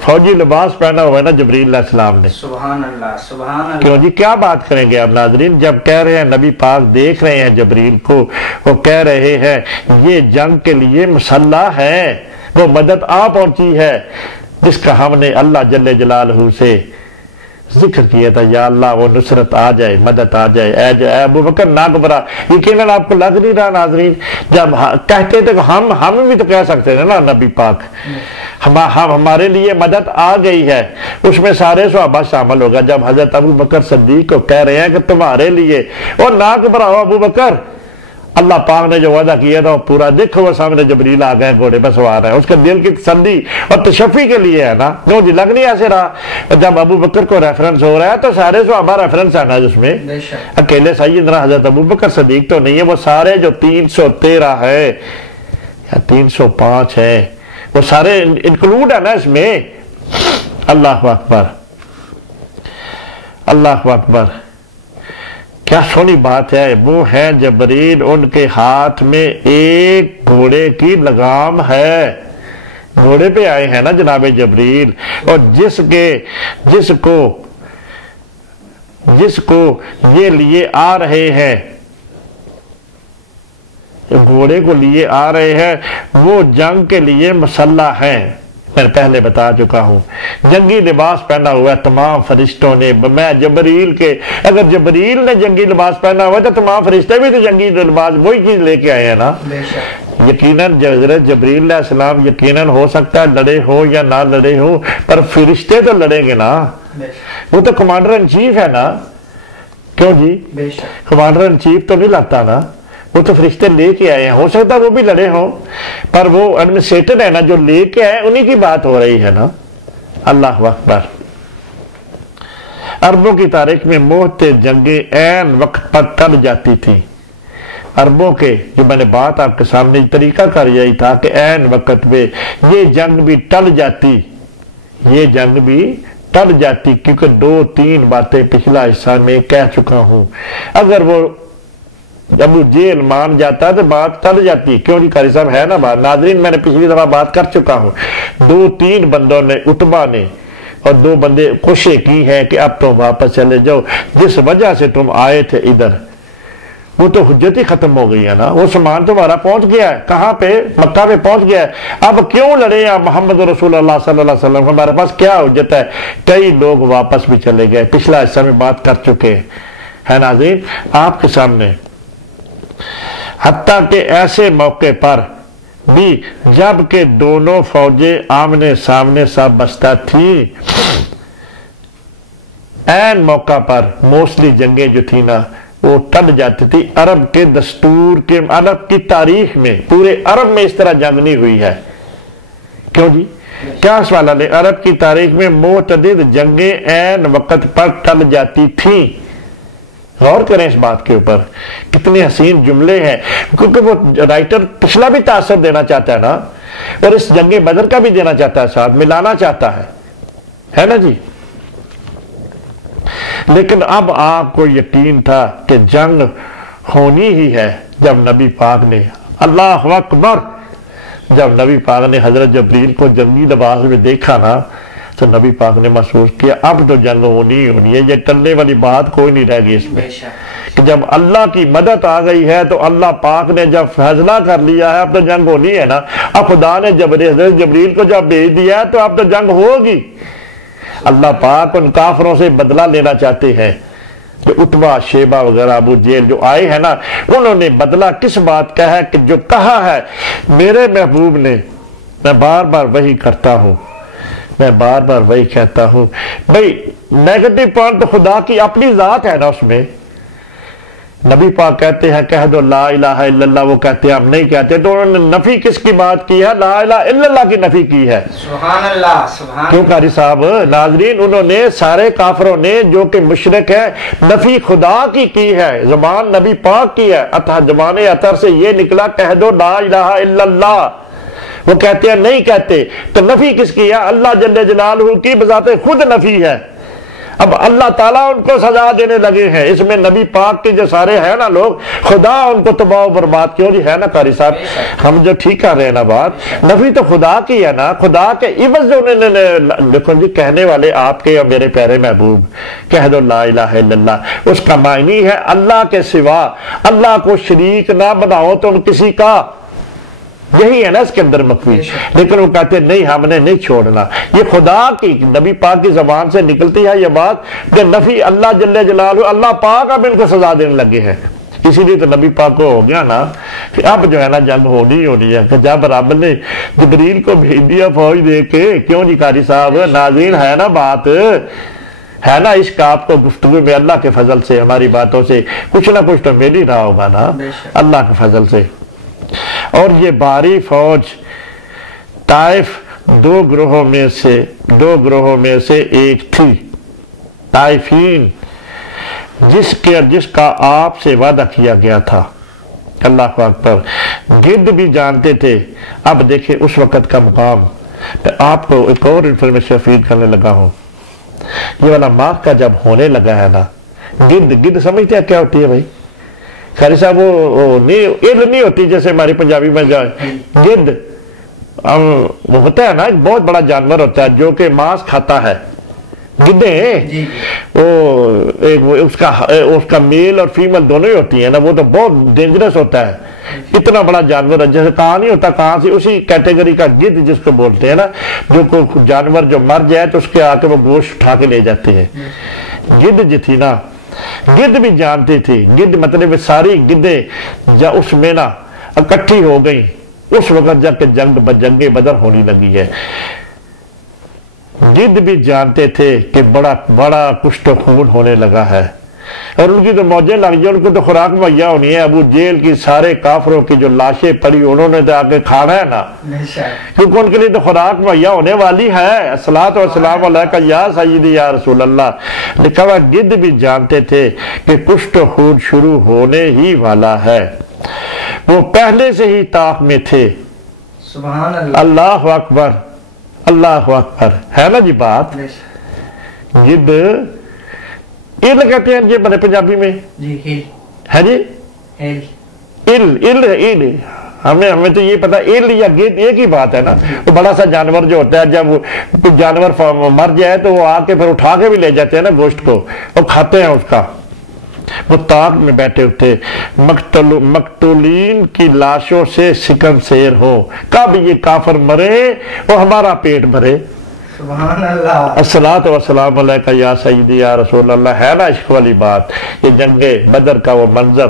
فوجی لباس پہنا ہوا ہے نا جبریل علیہ السلام نے۔ سبحان اللہ سبحان اللہ۔ کیوں جی کیا بات کریں گے اب ناظرین؟ جب کہہ رہے ہیں نبی پاک دیکھ رہے ہیں جبریل کو، وہ کہہ رہے ہیں یہ جنگ کے لیے مسلح ہے، وہ مدد آ پہنچی ہے جس کا ہم نے اللہ جل جلالہ سے ذکر کیا تھا یا اللہ وہ نصرت آ جائے، مدد آ جائے، اے ابو بکر نہ گھبرا۔ یقیناً آپ کو لگ نہیں رہا ناظرین، جب کہتے تھے کہ ہم بھی تو کہہ سکتے ہیں نا نبی پاک ہمارے لیے مدد آ گئی ہے، اس میں سارے صحابہ شامل ہوگا۔ جب حضرت ابو بکر صدیق کو کہہ رہے ہیں کہ تمہارے لیے، اور نہ گھبراؤ ابو بکر، اللہ پاک نے جو وعدہ کیا تھا وہ پورا، دیکھو وہ سامنے جبریل آ گئے گھوڑے پہ سوار ہے، اس کے دل کی تسلی اور تشفی کے لیے ہے نا، کیوں جی لگ نہیں ایسے رہا۔ جب ابو بکر کو ریفرنس ہو رہا ہے تو سارے صحابہ ریفرنس ہے نا جس میں، اکیلے سیدنا حضرت ابو بکر صدیق تو نہیں ہے، وہ سارے جو 313 ہے یا 305 ہے وہ سارے انکلوڈ ہے نا اس میں۔ اللہ اکبر، اللہ اکبر، کیا سونی بات ہے۔ وہ ہے جبریل، ان کے ہاتھ میں ایک گھوڑے کی لگام ہے، گھوڑے پہ آئے ہیں نا جناب جبریل، اور جس کو یہ لیے آ رہے ہیں، گھوڑے کو لیے آ رہے ہیں، وہ جنگ کے لیے مسلح ہیں۔ میں پہلے بتا چکا ہوں، جنگی لباس پہنا ہوا ہے تمام فرشتوں نے، میں جبریل کے، اگر جبریل نے جنگی لباس پہنا ہوا ہے تو تمام فرشتے بھی تو جنگی لباس وہی چیز لے کے آئے ہیں نا۔ یقیناً حضرت جبریل علیہ السلام یقیناً ہو سکتا ہے لڑے ہو یا نہ لڑے ہو، پر فرشتے تو لڑیں گے نا، وہ تو کمانڈر ان چیف ہے نا، کیوں جی کمانڈر ان چیف تو نہیں لڑتا نا، وہ تو فرشتے لے کے آئے ہیں، ہو سکتا ہے وہ بھی لڑے ہوں، پر وہ ایڈمنسٹریٹر ہے نا جو لے کے آئے، انہی کی بات ہو رہی ہے نا۔ اللہ اکبر۔ عربوں کی تاریخ میں موت جنگیں عین وقت پر ٹل جاتی تھی۔ عربوں کے جو میں نے بات آپ کے سامنے طریقہ کر یہی تھا کہ عین وقت پہ یہ جنگ بھی ٹل جاتی، یہ جنگ بھی ٹل جاتی، کیونکہ 2-3 باتیں پچھلا حصہ میں کہہ چکا ہوں۔ اگر وہ ابو جیل مان جاتا تو بات ٹل جاتی، کیوں جی قاری صاحب ہے نا بات، ناظرین میں نے پچھلی دفعہ بات کر چکا ہوں، 2-3 بندوں نے، عتبہ نے اور 2 بندے کوشش کی ہے کہ اب تم واپس چلے جاؤ، جس وجہ سے تم آئے تھے ادھر وہ تو حجت ہی ختم ہو گئی ہے نا، وہ سامان تمہارا پہنچ گیا ہے، کہاں پہ؟ مکہ پہ پہنچ گیا ہے، اب کیوں لڑے آپ محمد رسول اللہ صلی اللہ علیہ وسلم، ہمارے پاس کیا حجت ہے؟ کئی لوگ واپس بھی چلے گئے، پچھلا حصہ میں بات کر چکے ہیں ناظرین آپ کے سامنے۔ حتیٰ کہ ایسے موقع پر بھی جب کہ دونوں فوجیں آمنے سامنے سب بستہ تھی، این موقع پر موسٹلی جنگیں جو تھی نا وہ ٹل جاتی تھی۔ عرب کے دستور کے، عرب کی تاریخ میں، پورے عرب میں اس طرح جنگ نہیں ہوئی ہے، کیوں جی کیا سوال ہے؟ عرب کی تاریخ میں متعدد جنگیں این وقت پر ٹل جاتی تھیں۔ غور کریں اس بات کے اوپر، کتنے حسین جملے ہیں، کیونکہ وہ رائٹر پچھلا بھی تاثر دینا چاہتا ہے نا، اور اس جنگ بدر کا بھی دینا چاہتا ہے، ساتھ ملانا چاہتا ہے نا جی۔ لیکن اب آپ کو یقین تھا کہ جنگ ہونی ہی ہے، جب نبی پاک نے، اللہ اکبر، جب نبی پاک نے حضرت جبریل کو جنگی لباس میں دیکھا نا تو نبی پاک نے محسوس کیا اب تو جنگ ہونی ہی ہونی ہے، یہ ٹلنے والی بات کوئی نہیں رہ گئی اس میں، کہ جب اللہ کی مدد آ گئی ہے تو اللہ پاک نے جب فیصلہ کر لیا ہے اب تو جنگ ہونی ہے نا، اب خدا نے حضرت جبریل کو جب بھیج دیا ہے تو اب تو جنگ ہوگی۔ اللہ پاک ان کافروں سے بدلہ لینا چاہتے ہیں، جو عتبہ، شیبہ وغیرہ، ابو جیل جو آئے ہیں نا، انہوں نے بدلہ کس بات کا ہے کہ جو کہا ہے میرے محبوب نے، میں بار بار وہی کرتا ہوں، میں بار بار وہی کہتا ہوں۔ بھئی نیگیٹو پوائنٹ تو خدا کی اپنی ذات ہے نا، اس میں نبی پاک کہتے ہیں کہہ دو لا الہ الا اللہ، وہ کہتے ہیں ہم نہیں کہتے، تو انہوں نے نفی کس کی بات کی ہے؟ لا الہ الا اللہ کی نفی کی ہے۔ سبحان اللہ، سبحان کیوں قاری صاحب؟ ناظرین انہوں نے سارے کافروں نے جو کہ مشرک ہے نفی خدا کی ہے، زبان نبی پاک کی ہے، زبان اطہر سے یہ نکلا کہہ دو لا الہ الا اللہ، وہ کہتے ہیں نہیں کہتے، تو نفی کس کی ہے؟ اللہ جل جلالہ کی بذات خود نفی ہے۔ اب اللہ تعالیٰ ان کو سزا دینے لگے ہیں، اس میں نبی پاک کے جو سارے ہیں نا لوگ، خدا ان کو تباہ و برباد کیوں جی ہے نا قاری صاحب، ہم جو ٹھیک کر رہے ہیں نا بات، نفی تو خدا کی ہے نا، خدا کے عوض جو انہوں نے، دیکھو جی کہنے والے آپ کے اور میرے پیارے محبوب، کہہ دو لا الہ الا اللہ، اس کا معنی ہے اللہ کے سوا، اللہ کو شریک نہ بناؤ تم کسی کا، یہی ہے نا اس کے اندر مخفی، لیکن وہ کہتے ہیں نہیں ہم نے نہیں چھوڑنا۔ یہ خدا کی نبی پاک کی زبان سے نکلتی ہے یہ بات کہ نفی اللہ جل جلالہ، اللہ پاک اب ان کو سزا دینے لگے ہیں۔ اسی لیے تو نبی پاک کو ہو گیا نا کہ اب جو ہے نا جنگ ہونی ہے، کہ جب رب نے جبریل کو بھیج دیا فوج دے کے، کیوں جی قاری صاحب، ناظرین ہے نا بات، ہے نا عشق آپ کو گفتگو میں اللہ کے فضل سے ہماری باتوں سے کچھ نہ کچھ تو مل ہی رہا ہوگا نا اللہ کے فضل سے۔ اور یہ باری فوج طائف دو گروہوں میں سے ایک تھی، طائفین، جس کا آپ سے وعدہ کیا گیا تھا۔ اللہ اکبر، گرد بھی جانتے تھے۔ اب دیکھیں اس وقت کا مقام، آپ کو ایک اور انفارمیشن فیڈ کرنے لگا ہوں۔ یہ والا ماہ کا جب ہونے لگا ہے نا، گرد سمجھتے ہیں کیا ہوتی ہے بھائی؟ خیری صاحب وہ نہیں ہوتی جیسے ہماری پنجابی میں گرد وہ ہوتا ہے نا، ایک بہت بڑا جانور ہوتا ہے جو کہ ماس کھاتا ہے، گدے، اس کا میل اور فیمل دونوں ہی ہوتی ہیں نا، وہ تو بہت ڈینجرس ہوتا ہے، اتنا بڑا جانور ہے، جیسے کہاں نہیں ہوتا کہاں سے، اسی کیٹیگری کا گدھ جس کو بولتے ہیں نا، جو کوئی جانور جو مر جائے تو اس کے آ کے وہ گوشت اٹھا کے لے جاتے ہیں۔ گدھ جو تھی نا، گدھ بھی جانتی تھی، گدھ مطلب ساری گدھیں اس میں نا اکٹھی ہو گئی اس وقت جب کہ جنگ بدر ہونی لگی ہے۔ گدھ بھی جانتے تھے کہ بڑا کچھ تو خون ہونے لگا ہے، اور ان کی تو موجیں لگ جائیں، ان کو تو خوراک مہیا ہونی ہے۔ ابو جیل کی سارے کافروں کی جو لاشیں پڑی انہوں نے تو آگے کھانا ہے نا، کیونکہ ان کے لیے تو خوراک مہیا ہونے والی ہے۔ الصلاۃ والسلام علیکہ یا سیدی یا رسول اللہ۔ لکھا ہوا گدھ بھی جانتے تھے کہ کچھ تو خون شروع ہونے ہی والا ہے، وہ پہلے سے ہی طاق میں تھے۔ سبحان اللہ، اللہ اکبر، اللہ اکبر، ہے نا جی بات۔ گدھ ایل کہتے ہیں جی بنے پنجابی میں، ہے جی ایل، ہمیں تو یہ پتا ایل یا گدھ ایک ہی بات ہے نا۔ وہ بڑا سا جانور جو ہوتا ہے، جب کوئی جانور مر جائے تو وہ آ کے پھر اٹھا کے بھی لے جاتے ہیں نا گوشت کو، اور کھاتے ہیں اس کا۔ وہ طاق میں بیٹھے ہوتے، مقتولین کی لاشوں سے سکن سیر ہو، کب یہ کافر مرے وہ ہمارا پیٹ بھرے۔ سبحان اللہ، الصلاۃ والسلام علیکہ یا سیدی یا رسول اللہ، ہے نا عشق والی بات۔ یہ جنگ بدر کا وہ منظر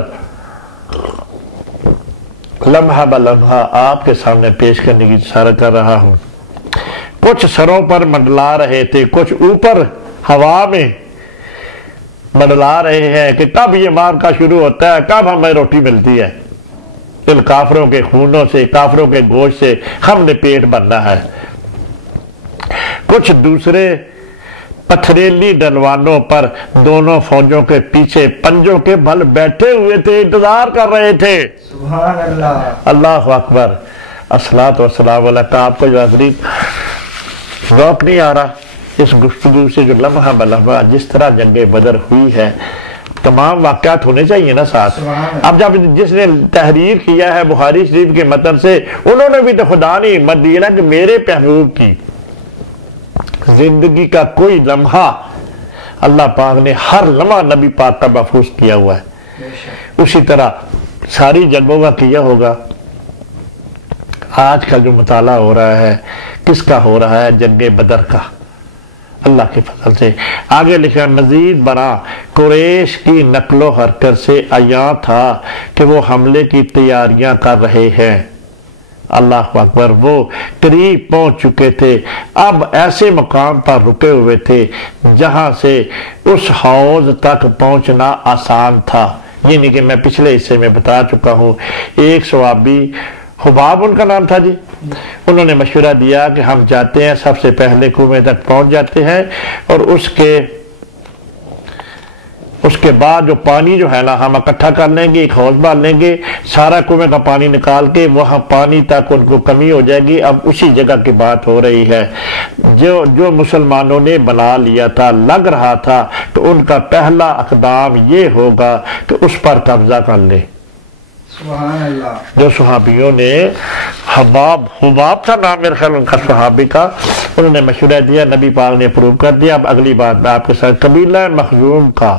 لمحہ بلمحہ آپ کے سامنے پیش کرنے کی اشارہ کر رہا ہوں۔ کچھ سروں پر منڈلا رہے تھے، کچھ اوپر ہوا میں منڈلا رہے ہیں کہ کب یہ مار کا شروع ہوتا ہے، کب ہمیں روٹی ملتی ہے، ان کافروں کے خونوں سے، کافروں کے گوشت سے ہم نے پیٹ بھرنا ہے۔ کچھ دوسرے پتھریلی ڈلوانوں پر دونوں فوجوں کے پیچھے پنجوں کے بل بیٹھے ہوئے تھے، انتظار کر رہے تھے۔ سبحان اللہ، اللہ اکبر، الصلاۃ والسلام علیکہ۔ آپ کو جو حضرین ذوق نہیں آ رہا اس گفتگو سے، جو لمحہ بلمحہ جس طرح جنگ بدر ہوئی ہے، تمام واقعات ہونے چاہیے نا ساتھ۔ اب جب جس نے تحریر کیا ہے بخاری شریف کے متن سے، انہوں نے بھی تو خدا نے ہمت دی نا کہ میرے محبوب کی زندگی کا کوئی لمحہ اللہ پاک نے ہر لمحہ نبی پاک کا محفوظ کیا ہوا ہے، اسی طرح ساری جنگوں کا کیا ہوگا۔ آج کا جو مطالعہ ہو رہا ہے کس کا ہو رہا ہے؟ جنگ بدر کا، اللہ کے فضل سے۔ آگے لکھا مزید برآں قریش کی نقل و حرکت سے عیاں تھا کہ وہ حملے کی تیاریاں کر رہے ہیں۔ اللہ اکبر، وہ قریب پہنچ چکے تھے، اب ایسے مقام پر رکے ہوئے تھے جہاں سے اس حوض تک پہنچنا آسان تھا۔ یعنی کہ میں پچھلے حصے میں بتا چکا ہوں، ایک صحابی حباب ان کا نام تھا جی، انہوں نے مشورہ دیا کہ ہم جاتے ہیں، سب سے پہلے کنویں تک پہنچ جاتے ہیں، اور اس کے بعد جو پانی جو ہے نا ہم اکٹھا کر لیں گے، ایک حوض بال لیں گے، سارا کنویں کا پانی نکال کے وہاں پانی تک ان کو کمی ہو جائے گی۔ اب اسی جگہ کی بات ہو رہی ہے جو مسلمانوں نے بنا لیا تھا، لگ رہا تھا تو ان کا پہلا اقدام یہ ہوگا کہ اس پر قبضہ کر لے۔ سبحان اللہ، جو صحابیوں نے حباب تھا نام میرے خیال ان کا صحابی کا، انہوں نے مشورہ دیا، نبی پاک نے اپروو کر دیا۔ اب اگلی بات میں آپ کے ساتھ قبیلہ مخزوم کا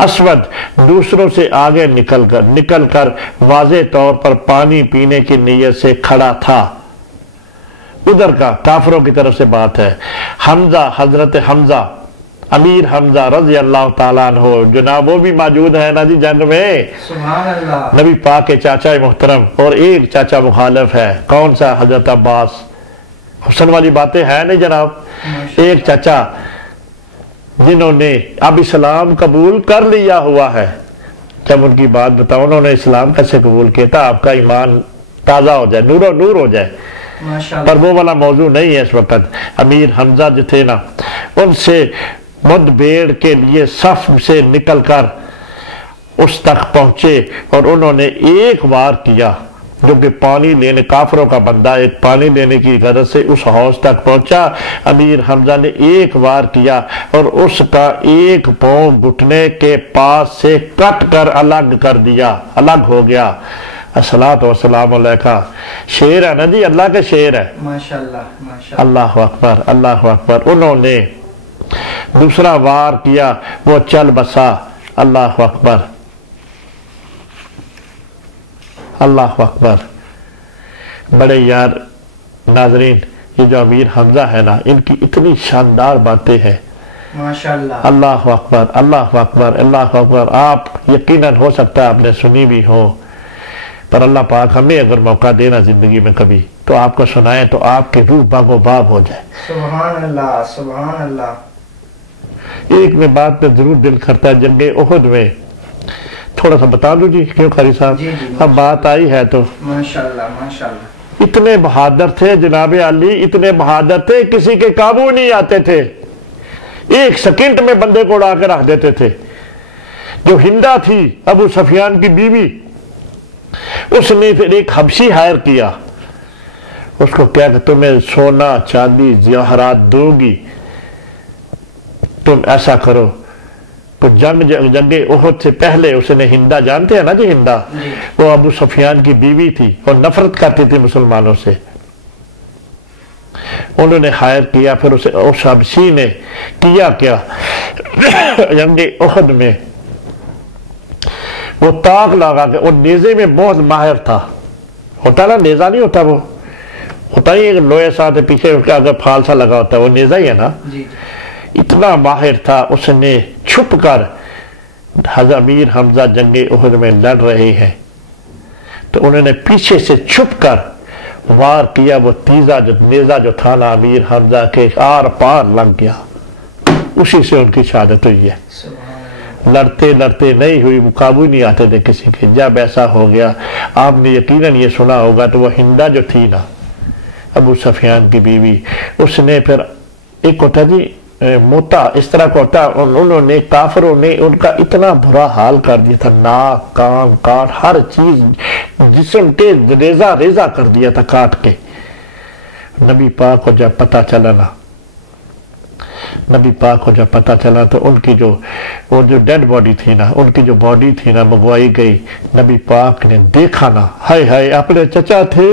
اسود دوسروں سے آگے نکل کر واضح طور پر پانی پینے کی نیت سے کھڑا تھا۔ ادھر کا کافروں کی طرف سے بات ہے۔ حمزہ، حضرت حمزہ، امیر حمزہ رضی اللہ تعالیٰ عنہ، جناب وہ بھی موجود ہے نا جی جنگ میں، سبحان اللہ، نبی پاک کے چاچا محترم، اور ایک چاچا مخالف ہے، کون سا؟ حضرت عباس۔ حسن والی باتیں ہیں نہیں جناب؟ ایک چاچا جنہوں نے اب اسلام قبول کر لیا ہوا ہے، جب ان کی بات بتاؤ انہوں نے اسلام کیسے قبول کیا تھا؟ آپ کا ایمان تازہ ہو جائے، نور و نور ہو جائے، پر وہ والا موضوع نہیں ہے اس وقت۔ امیر حمزہ جو تھے نا، ان سے مد بیڑ کے لیے صف سے نکل کر اس تک پہنچے اور انہوں نے ایک وار کیا، جو کہ پانی لینے، کافروں کا بندہ ایک پانی لینے کی غرض سے اس حوض تک پہنچا۔ امیر حمزہ نے ایک وار کیا اور اس کا ایک پاؤں گھٹنے کے پاس سے کٹ کر الگ کر دیا، الگ ہو گیا۔ الصلاۃ والسلام علیکہ، شعر ہے نا جی، اللہ کے شعر ہے، ماشاءاللہ ماشاءاللہ، اللہ اکبر اللہ اکبر۔ انہوں نے دوسرا وار کیا، وہ چل بسا، اللہ اکبر اللہ اکبر۔ بڑے یار ناظرین، یہ جو امیر حمزہ ہے نا، ان کی اتنی شاندار باتیں ہیں، ماشاءاللہ، اللہ اکبر اللہ اکبر اللہ اکبر۔ آپ یقیناً ہو سکتا ہے آپ نے سنی بھی ہو، پر اللہ پاک ہمیں اگر موقع دینا زندگی میں کبھی تو آپ کو سنائیں تو آپ کی روح باغ و باب ہو جائے۔ سبحان اللہ سبحان اللہ۔ ایک میں بات میں ضرور دل کرتا ہے، جنگ احد میں تھوڑا سا بتا دوں جی، کیوں قاری صاحب؟ جی جی، اب بات آئی ہے تو ماشاءاللہ ماشاءاللہ، اتنے بہادر تھے جناب علی، اتنے بہادر تھے، کسی کے قابو نہیں آتے تھے، ایک سیکنڈ میں بندے کو اڑا کے رکھ دیتے تھے۔ جو ہندا تھی ابو سفیان کی بیوی، اس نے پھر ایک حبشی ہائر کیا، اس کو کیا کہ تمہیں سونا چاندی زیورات دوں گی، تم ایسا کرو۔ تو جنگ احد سے پہلے اس نے ہندا، جانتے ہیں نا جی ہندا، وہ ابو سفیان کی بیوی تھی اور نفرت کرتی تھی مسلمانوں سے، انہوں نے ہائر کیا۔ پھر اسے اس حبشی نے کیا کیا جنگ احد میں، وہ تاغ لگا کے، وہ نیزے میں بہت ماہر تھا، ہوتا نا نیزہ نہیں ہوتا، وہ ہوتا ہی ایک لوہے ساتھ پیچھے اس کے آگے پھال سا لگا ہوتا ہے، وہ نیزہ ہی ہے نا، اتنا ماہر تھا۔ اس نے چھپ کر، حضرت امیر حمزہ جنگ احد میں لڑ رہے ہیں تو انہوں نے پیچھے سے چھپ کر وار کیا، وہ تیزہ جو نیزہ جو تھا نا امیر حمزہ کے آر پار لگ گیا، اسی سے ان کی شہادت ہوئی ہے۔ لڑتے لڑتے نہیں ہوئی، قابو نہیں آتے تھے کسی کے۔ جب ایسا ہو گیا، آپ نے یقیناً یہ سنا ہوگا، تو وہ ہندا جو تھی نا ابو سفیان کی بیوی، اس نے پھر ایک ہوتا جی موتا، اس طرح کا ہوتا، انہوں نے کافروں نے ان کا اتنا برا حال کر دیا تھا، ناک کان کاٹ، ہر چیز جسم کے ریزہ ریزہ کر دیا تھا کاٹ کے۔ نبی پاک کو جب پتہ چلا نا، نبی پاک کو جب پتہ چلا تو ان کی وہ جو ڈیڈ باڈی تھی نا، ان کی جو باڈی تھی نا منگوائی گئی۔ نبی پاک نے دیکھا نا، ہائے ہائے اپنے چچا تھے،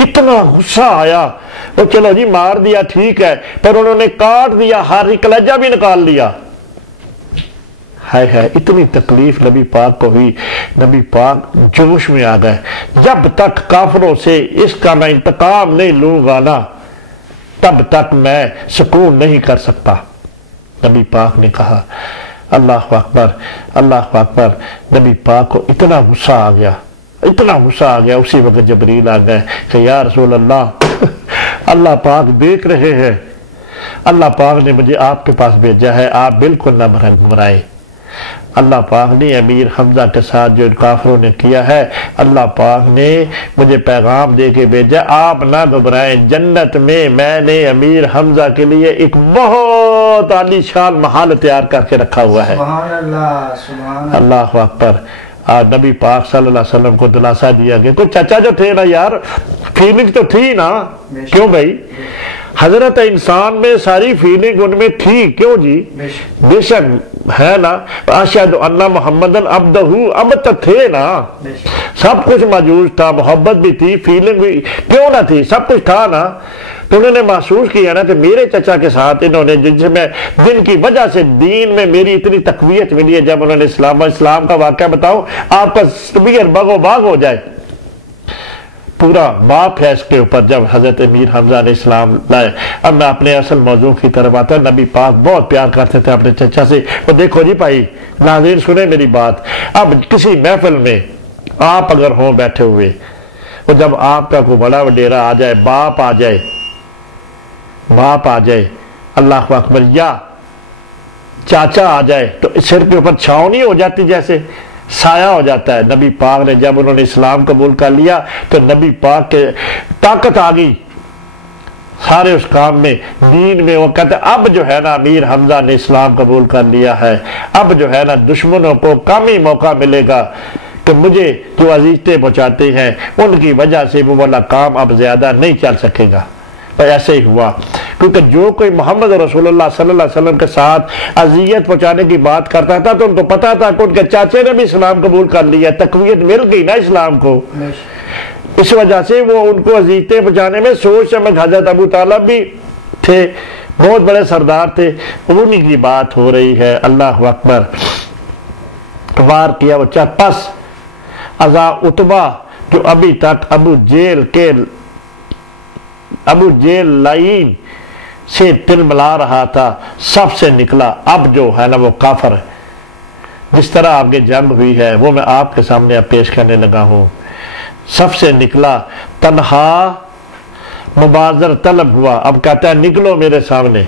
اتنا غصہ آیا، وہ چلو جی مار دیا ٹھیک ہے، پر انہوں نے کاٹ دیا، ہر کلیجہ بھی نکال لیا، ہائے ہائے اتنی تکلیف نبی پاک کو ہوئی۔ نبی پاک جوش میں آ گئے، جب تک کافروں سے اس کا میں انتقام نہیں لوں گا نا، تب تک میں سکون نہیں کر سکتا۔ نبی پاک نے کہا اللہ اکبر اللہ اکبر۔ نبی پاک کو اتنا غصہ آ گیا، اتنا غصہ آ گیا، اسی وقت جبریل آ گئے کہ یا رسول اللہ، اللہ پاک دیکھ رہے ہیں، اللہ پاک نے مجھے آپ کے پاس بھیجا ہے، آپ بالکل نہ گھبرائیں۔ اللہ پاک نے امیر حمزہ کے ساتھ جو کافروں نے کیا ہے، اللہ پاک نے مجھے پیغام دے کے بھیجا، آپ نہ گھبرائیں، جنت میں نے امیر حمزہ کے لیے ایک بہت عالی شان محل تیار کر کے رکھا ہوا ہے۔ سبحان اللہ سبحان اللہ، اللہ اکبر۔ آج نبی پاک صلی اللہ علیہ وسلم کو دلاسا دیا گیا۔ تو چچا جو تھے نا یار، فیلنگ تو تھی نا، کیوں بھائی؟ حضرت انسان میں ساری فیلنگ ان میں تھی، کیوں جی؟ بے شک ہے نا، اشہد ان محمدن عبدہ، اب تک تھے نا، سب کچھ موجود تھا، محبت بھی تھی، فیلنگ بھی کیوں نہ تھی، سب کچھ تھا نا۔ تو انہوں نے محسوس کیا نا کہ میرے چچا کے ساتھ انہوں نے جن کی وجہ سے دین میں میری اتنی تقویت ملی ہے، جب انہوں نے اسلام کا واقعہ بتاؤ آپ کا طبیعت باغ و باغ ہو جائے۔ پورا باپ ہے اس کے اوپر جب حضرت امیر حمزہ نے اسلام لائے۔ اب میں اپنے اصل موضوع کی طرف آتا، نبی پاک بہت پیار کرتے تھے اپنے چچا سے۔ وہ دیکھو جی بھائی ناظرین سنیں میری بات، اب کسی محفل میں آپ اگر ہوں بیٹھے ہوئے، وہ جب آپ کا کوئی بڑا وڈیرا آ جائے، باپ آ جائے اللہ اکبر، یا چاچا آ جائے، تو سر کے اوپر چھاؤں نہیں ہو جاتی، جیسے سایہ ہو جاتا ہے۔ نبی پاک نے جب انہوں نے اسلام قبول کر لیا تو نبی پاک کے طاقت آ گئی سارے اس کام میں، دین میں۔ وہ کہتے ہیں اب جو ہے نا امیر حمزہ نے اسلام قبول کر لیا ہے، اب جو ہے نا دشمنوں کو کم ہی موقع ملے گا کہ مجھے جو اذیتیں پہنچاتے ہیں ان کی وجہ سے وہ والا کام اب زیادہ نہیں چل سکے گا۔ اور ایسے ہی ہوا، کیونکہ جو کوئی محمد رسول اللہ صلی اللہ علیہ وسلم کے ساتھ اذیت پہنچانے کی بات کرتا تھا تو ان کو پتا تھا کہ ان کے چاچے نے بھی اسلام قبول کر لیا، تقویت مل گئی نا اسلام کو۔ اس وجہ سے وہ ان کو اذیتیں پہنچانے میں سوچ سمجھ، حضرت ابو طالب بھی تھے، بہت بڑے سردار تھے، انہی کی بات ہو رہی ہے۔ اللہ اکبر، وار کیا وہ پس ازا اتبا جو ابھی تک ابو جیل لائین سے تل ملا رہا تھا، سب سے نکلا۔ اب جو ہے نا وہ کافر ہے، جس طرح آپ کی جنگ ہوئی ہے وہ میں آپ کے سامنے اب پیش کرنے لگا ہوں۔ سب سے نکلا، تنہا مبازر طلب ہوا، اب کہتا ہے نکلو میرے سامنے۔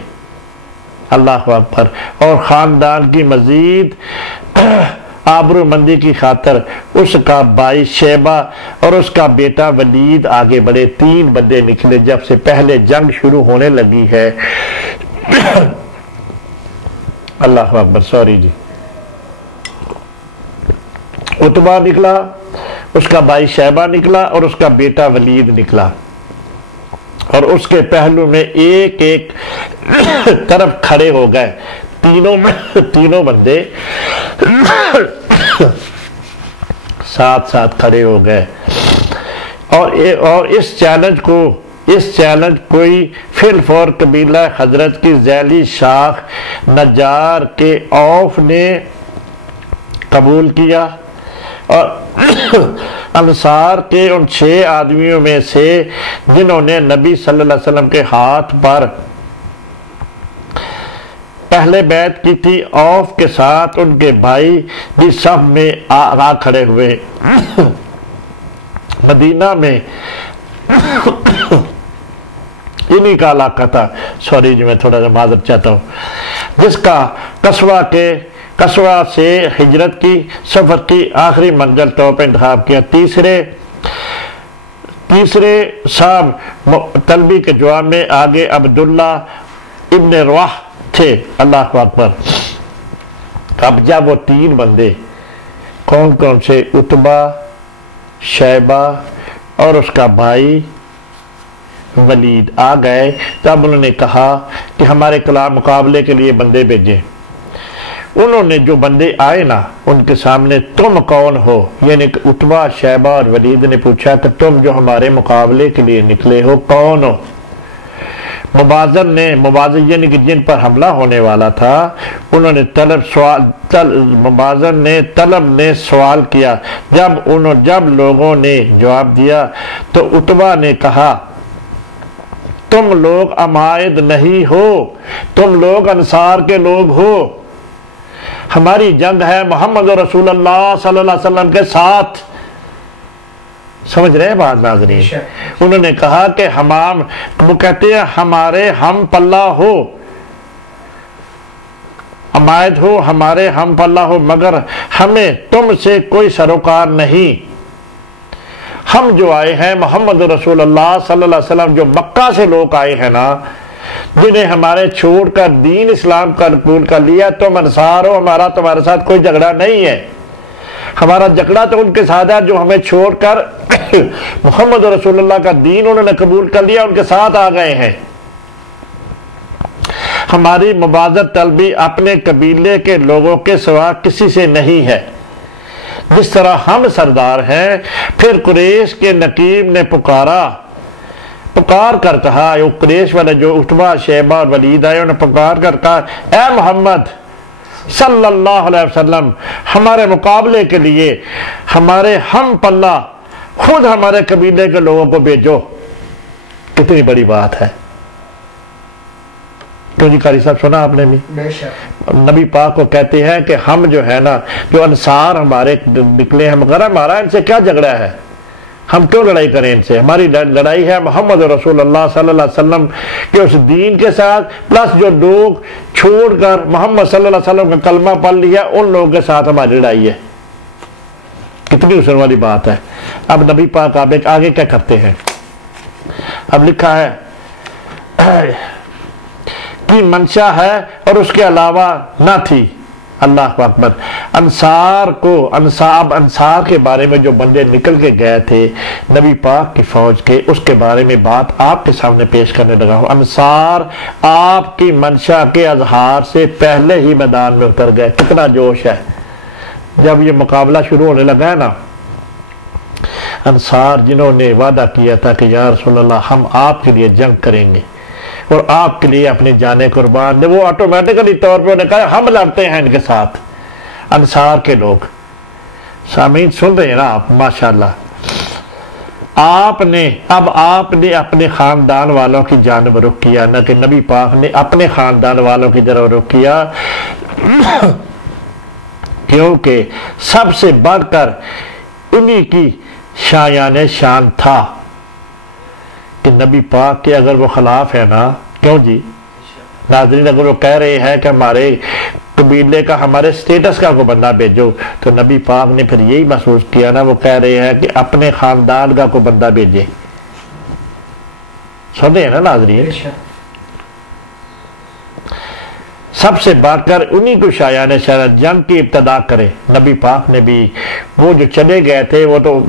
اللہ اکبر، اور خاندان کی مزید آبرو مندی کی خاطر اس کا بھائی شیبہ اور اس کا بیٹا ولید آگے بڑھے۔ 3 بندے نکلے جب سے پہلے جنگ شروع ہونے لگی ہے۔ اللہ اکبر، سوری جی، اتبا نکلا، اس کا بھائی شیبہ نکلا اور اس کا بیٹا ولید نکلا، اور اس کے پہلو میں ایک ایک طرف کھڑے ہو گئے۔ تینوں بندے ساتھ ساتھ کھڑے ہو گئے، اور اس چیلنج کوئی فی الفور قبیلہ حضرت کی ذیلی شاخ نجار کے اوف نے قبول کیا، اور انصار کے ان 6 آدمیوں میں سے جنہوں نے نبی صلی اللہ علیہ وسلم کے ہاتھ پر پہلے بیعت کی تھی، اوف کے ساتھ ان کے بھائی بھی سب میں آ کھڑے ہوئے۔ مدینہ میں انہی کا علاقہ تھا، سوری جی میں تھوڑا سا معذرت چاہتا ہوں، جس کا قصوہ سے ہجرت کی سفر کی آخری منزل طور پر انتخاب کیا۔ تیسرے صاحب طلبی کے جواب میں آگے عبداللہ ابن رواح تھے۔ اللہ اکبر، اب جب وہ 3 بندے کون سے، اتبا، شیبہ اور اس کا بھائی ولید آ گئے، تب انہوں نے کہا کہ ہمارے خلاف مقابلے کے لیے بندے بھیجیں۔ انہوں نے جو بندے آئے نا ان کے سامنے تم کون ہو، یعنی کہ اتبا، شیبہ اور ولید نے پوچھا کہ تم جو ہمارے مقابلے کے لیے نکلے ہو کون ہو؟ مبازر یعنی کہ جن پر حملہ ہونے والا تھا، انہوں نے طلب نے سوال کیا۔ جب لوگوں نے جواب دیا تو اتبا نے کہا تم لوگ عمائد نہیں ہو، تم لوگ انصار کے لوگ ہو، ہماری جنگ ہے محمد رسول اللہ صلی اللہ علیہ وسلم کے ساتھ۔ سمجھ رہے ہیں بات ناظرین؟ انہوں نے کہا کہ وہ کہتے ہیں ہمارے ہم پلہ ہو، عمائد ہو، ہمارے ہم پلہ ہو، مگر ہمیں تم سے کوئی سروکار نہیں۔ ہم جو آئے ہیں محمد رسول اللہ صلی اللہ علیہ وسلم، جو مکہ سے لوگ آئے ہیں نا، جنہیں ہمارے چھوڑ کر دین اسلام کا قبول کر لیا، تم انصار ہو، ہمارا تمہارے ساتھ کوئی جھگڑا نہیں ہے۔ ہمارا جھگڑا تو ان کے ساتھ ہے جو ہمیں چھوڑ کر محمد رسول اللہ کا دین انہوں نے قبول کر لیا، ان کے ساتھ آ گئے ہیں۔ ہماری مبازر طلبی اپنے قبیلے کے لوگوں کے سوا کسی سے نہیں ہے، جس طرح ہم سردار ہیں۔ پھر قریش کے نقیب نے پکار کر کہا، قریش والے جو عتبہ شیبہ اور ولید آئے انہوں نے پکار کر کہا اے محمد صلی اللہ علیہ وسلم ہمارے مقابلے کے لیے ہمارے ہم پلہ خود ہمارے قبیلے کے لوگوں کو بھیجو۔ کتنی بڑی بات ہے، کیوں جی قاری صاحب سنا آپ نے بھی؟ بے شک نبی پاک کو کہتے ہیں کہ ہم جو ہے نا جو انصار ہمارے نکلے ہیں مگر ہمارا ان سے کیا جھگڑا ہے، ہم کیوں لڑائی کریں ان سے؟ ہماری لڑائی ہے محمد رسول اللہ صلی اللہ علیہ وسلم کے اس دین کے ساتھ، پلس جو لوگ چھوڑ کر محمد صلی اللہ علیہ وسلم کا کلمہ پڑھ لیا ان لوگوں کے ساتھ ہماری لڑائی ہے۔ کتنی حسن والی بات ہے۔ اب نبی پاک آگے کیا کرتے ہیں؟ اب لکھا ہے کی منشا ہے اور اس کے علاوہ نہ تھی۔ اللہ اکبر۔ انصار کے بارے میں جو بندے نکل کے گئے تھے نبی پاک کی فوج کے، اس کے بارے میں بات آپ کے سامنے پیش کرنے لگا ہوں۔ انصار آپ کی منشا کے اظہار سے پہلے ہی میدان میں اتر گئے۔ کتنا جوش ہے۔ جب یہ مقابلہ شروع ہونے لگا ہے نا، انصار جنہوں نے وعدہ کیا تھا کہ یا رسول اللہ ہم آپ کے لیے جنگ کریں گے اور آپ کے لیے اپنی جانیں قربان دے، وہ آٹومیٹکلی طور پہ انہوں نے کہا ہم لڑتے ہیں ان کے ساتھ۔ انصار کے لوگ سامعین سن رہے ہیں نا آپ؟ ماشاءاللہ۔ آپ نے اپنے خاندان والوں کی جانب رخ کیا، نہ کہ نبی پاک نے اپنے خاندان والوں کی طرف رخ کیا، کیونکہ سب سے بڑھ کر انہی کی شان تھا کہ نبی پاک کے اگر وہ خلاف ہے نا، کیوں جی ناظرین، اگر وہ کہہ رہے ہیں کہ ہمارے قبیلے کا ہمارے سٹیٹس کا کو بندہ بھیجو، تو نبی پاک نے پھر یہی محسوس کیا نا، وہ کہہ رہے ہیں کہ اپنے خاندان کا کو بندہ بھیجے۔ سن رہے ہیں نا ناظرین؟ سب سے بڑھ کر انہی کو شایان جنگ کی ابتدا کرے۔ نبی پاک نے بھی وہ جو چلے گئے تھے وہ تو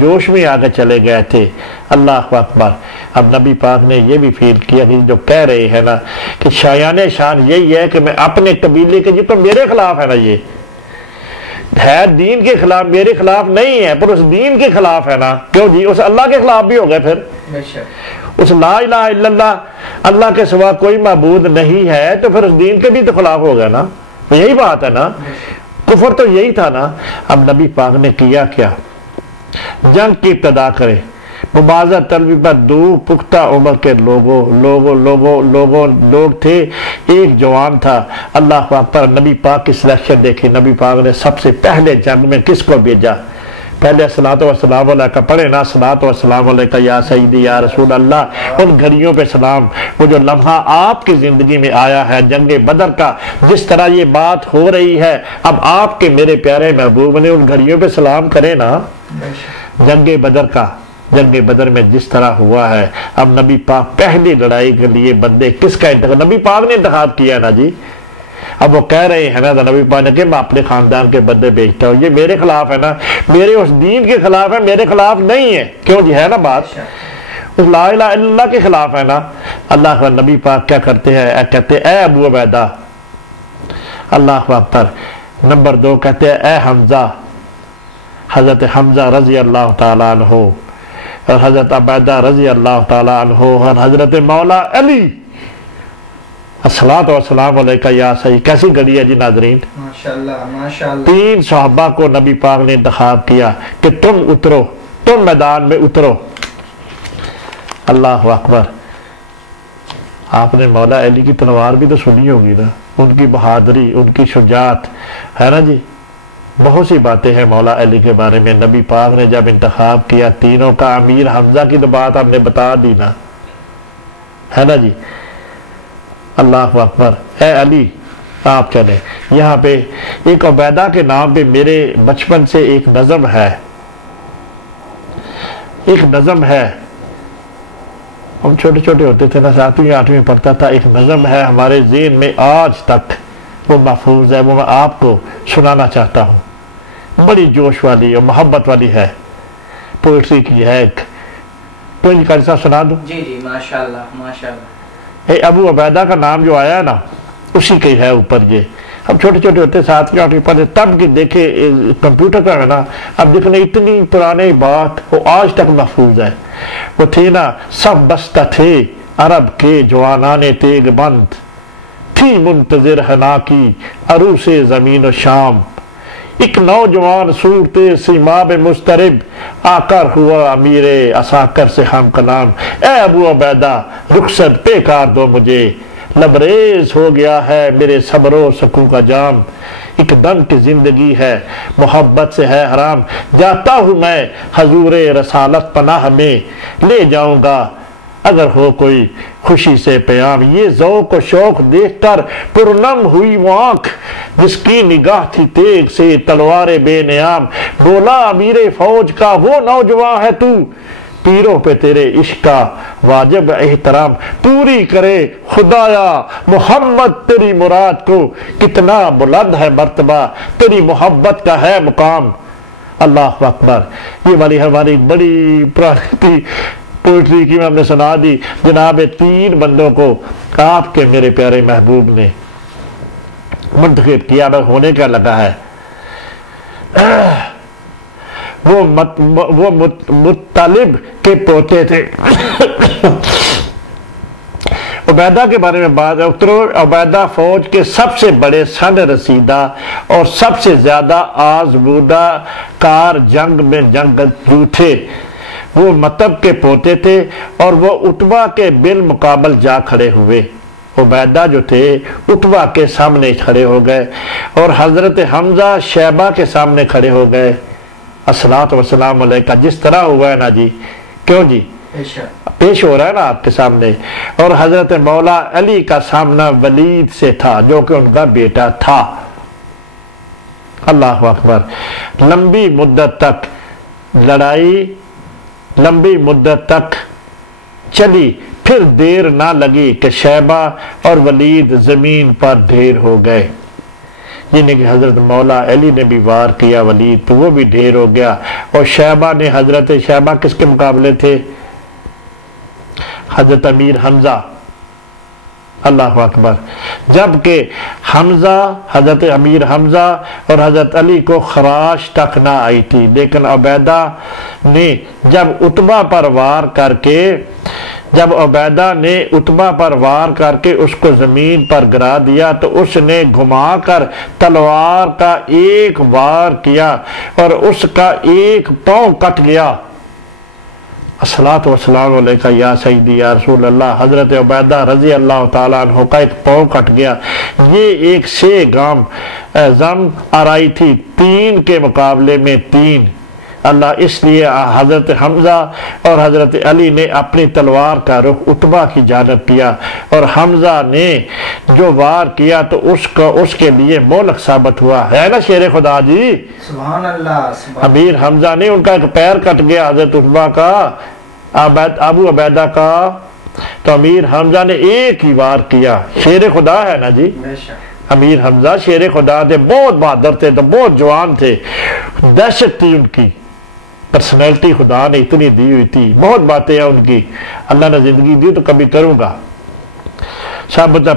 جوش میں آگے چلے گئے تھے۔ اللہ اکبر۔ اب نبی پاک نے یہ بھی فیل کیا کہ جو کہہ رہے ہیں نا کہ شایان شان یہی ہے کہ میں اپنے قبیلے کے، یہ تو میرے خلاف ہے نا، یہ ہے دین کے خلاف، میرے خلاف نہیں ہے پر اس دین کے خلاف ہے نا، کیوں جی اس اللہ کے خلاف بھی ہو گئے پھر۔ اس لا الہ الا اللہ، اللہ کے سوا کوئی معبود نہیں ہے، تو پھر اس دین کے بھی تو خلاف ہو گیا نا، یہی بات ہے نا، کفر تو یہی تھا نا۔ اب نبی پاک نے کیا کیا؟ جنگ کی ابتدا کرے۔ مبارزہ طلبی پر دو پختہ عمر کے لوگ تھے، ایک جوان تھا۔ اللہ اکبر۔ نبی پاک کی سلیکشن دیکھی، نبی پاک نے سب سے پہلے جنگ میں کس کو بھیجا؟ پہلے الصلاۃ والسلام علیہ کا پڑھے نا، الصلاۃ والسلام علیہ کا یا سیدی یا رسول اللہ، ان گھڑیوں پہ سلام۔ وہ جو لمحہ آپ کی زندگی میں آیا ہے جنگ بدر کا، جس طرح یہ بات ہو رہی ہے، اب آپ کے میرے پیارے محبوب نے ان گھڑیوں پہ سلام کرے نا۔ جنگ بدر کا، جنگ بدر میں جس طرح ہوا ہے، اب نبی پاک پہلی لڑائی کے لیے بندے کس کا انتخاب؟ نبی پاک نے انتخاب کیا نا جی۔ اب وہ کہہ رہے ہیں نا نبی پاک نے کہ میں اپنے خاندان کے بندے بھیجتا ہوں، یہ میرے خلاف ہے نا، میرے اس دین کے خلاف ہے، میرے خلاف نہیں ہے، کیوں جی ہے نا بات، اس لا الہ الا اللہ کے خلاف ہے نا۔ اللہ کا نبی پاک کیا کرتے ہیں؟ کہتے ہیں اے ابو عبیدہ، اللہ اکبر۔ نمبر 2 کہتے ہیں اے حمزہ، حضرت حمزہ رضی اللہ تعالیٰ عنہ، اور حضرت عبیدہ رضی اللہ تعالیٰ عنہ، اور حضرت مولا علی، الصلاۃ والسلام علیکہ یا سید۔ کیسی گھڑی ہے جی ناظرین؟ ماشاءاللہ ماشاءاللہ۔ 3 صحابہ کو نبی پاک نے انتخاب کیا کہ تم اترو، تم میدان میں اترو۔ اللہ اکبر۔ آپ نے مولا علی کی تلوار بھی تو سنی ہوگی نا، ان کی بہادری، ان کی شجاعت ہے نا جی، بہت سی باتیں ہیں مولا علی کے بارے میں۔ نبی پاک نے جب انتخاب کیا تینوں کا، امیر حمزہ کی تو بات آپ نے بتا دی نا، ہے نا جی۔ اللہ اکبر۔ اے علی آپ چلیں۔ یہاں پہ ایک عبیدہ کے نام پہ میرے بچپن سے ایک نظم ہے، ایک نظم ہے، ہم چھوٹے چھوٹے ہوتے تھے نا، 7ویں 8ویں پڑھتا تھا، ایک نظم ہے ہمارے ذہن میں آج تک وہ محفوظ ہے، وہ میں آپ کو سنانا چاہتا ہوں۔ بڑی جوش والی اور محبت والی ہے، پوئٹری کی ہے ایک، تو ان کا سنا دوں؟ جی جی ماشاءاللہ ماشاءاللہ۔ ابو عبیدہ کا نام جو آیا ہے نا، اسی کے ہے اوپر یہ اب چھوٹے چھوٹے ہوتے 7 8 پڑھے تب کہ دیکھے کمپیوٹر کا ہے نا، اب دیکھنے اتنی پرانی بات وہ آج تک محفوظ ہے۔ وہ تھی نا، سب بستہ تھے عرب کے جوانان تیگ بند، تھی منتظر حنا کی عروس زمین و شام، ایک نوجوان صورت سیماب مسترب آ کر ہوا امیر عساکر سے ہم کلام، اے ابو عبیدہ رخصت پہ کار دو مجھے، لبریز ہو گیا ہے میرے صبر و سکو کا جام، ایک دم کی زندگی ہے محبت سے ہے حرام، جاتا ہوں میں حضور رسالت پناہ میں، لے جاؤں گا اگر ہو کوئی خوشی سے پیام۔ یہ ذوق و شوق دیکھ کر پرنم ہوئی وہ آنکھ جس کی نگاہ تھی تیغ سے تلوار بے نیام، بولا امیر فوج کا وہ نوجوان ہے تو، پیروں پہ تیرے عشق کا واجب احترام، پوری کرے خدایا محمد تیری مراد کو، کتنا بلند ہے مرتبہ تیری محبت کا ہے مقام۔ اللہ اکبر۔ یہ والی ہماری بڑی پرانی پوئٹری کی ہم نے سنا دی جناب 3 بندوں کو آپ کے میرے پیارے محبوب نے منتخب کیا، ہونے کا لگا ہے۔ وہ مطلب کے پوتے تھے۔ عبیدہ کے بارے میں بات ہے، عبیدہ فوج کے سب سے بڑے سن رسیدہ اور سب سے زیادہ آزمودہ کار جنگ میں جنگجو تھے۔ وہ مطلب کے پوتے تھے اور وہ عتبہ کے بالمقابل جا کھڑے ہوئے۔ عبیدہ جو تھے عتبہ کے سامنے کھڑے ہو گئے اور حضرت حمزہ شیبہ کے سامنے کھڑے ہو گئے۔ الصلاۃ والسلام علیکہ، جس طرح ہوا ہے نا جی، کیوں جی پیش ہو رہا ہے نا آپ کے سامنے۔ اور حضرت مولا علی کا سامنا ولید سے تھا جو کہ ان کا بیٹا تھا۔ اللہ اکبر۔ لمبی مدت تک لڑائی لمبی مدت تک چلی، پھر دیر نہ لگی کہ شیبہ اور ولید زمین پر ڈھیر ہو گئے، یعنی کہ حضرت مولا علی نے بھی وار کیا ولید تو وہ بھی ڈھیر ہو گیا، اور شیبہ نے حضرت شیبہ کس کے مقابلے تھے؟ حضرت امیر حمزہ۔ اللہ اکبر۔ جبکہ حضرت امیر حمزہ اور حضرت علی کو خراش تک نہ آئی تھی، لیکن عبیدہ نے جب عتبہ پر وار کر کے اس کو زمین پر گرا دیا تو اس نے گھما کر تلوار کا ایک وار کیا اور اس کا ایک پاؤں کٹ گیا۔ الصلاۃ والسلام علیکہ یا سیدی یا رسول اللہ۔ حضرت عبیدہ رضی اللہ تعالیٰ عنہ کا ایک پاؤں کٹ گیا۔ یہ ایک 6 گام زم آرائی تھی، 3 کے مقابلے میں 3۔ اللہ اس لیے حضرت حمزہ اور حضرت علی نے اپنی تلوار کا رخ عتبہ کی جانب کیا، اور حمزہ نے جو وار کیا تو اس کے لیے مہلک ثابت ہوا ہے نا شیر خدا جی۔ سبحان اللہ۔ امیر حمزہ نے ان کا ایک پیر کٹ گیا حضرت عتبہ کا، ابو عبیدہ کا، تو امیر حمزہ نے ایک ہی وار کیا۔ شیر خدا ہے نا جی، امیر حمزہ شیر خدا تھے، بہت بہادر تھے، تو بہت جوان تھے، دہشت تھی ان کی، پرسنالٹی خدا نے اتنی دی ہوئی تھی، بہت باتیں ہیں ان کی، اللہ نے زندگی دی تو کبھی کروں گا۔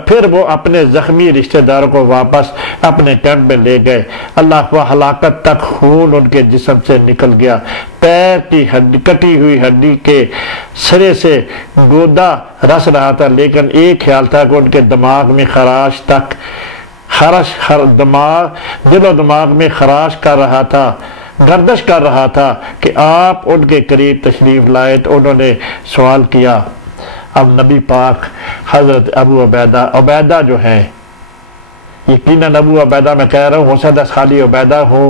پھر وہ اپنے زخمی رشتہ داروں کو واپس اپنے کیمپ میں لے گئے۔ اللہ وہ ہلاکت تک خون ان کے جسم سے نکل گیا، پیر کی کٹی ہوئی ہڈی کے سرے سے گودا رس رہا تھا، لیکن ایک خیال تھا کہ ان کے دماغ میں دل و دماغ میں خراش کر رہا تھا، گردش کر رہا تھا کہ آپ ان کے قریب تشریف لائے۔ تو انہوں نے سوال کیا، اب نبی پاک حضرت ابو عبیدہ جو ہیں، یقیناً ابو عبیدہ میں کہہ رہا ہوں، ہو سکتا خالی عبیدہ ہو،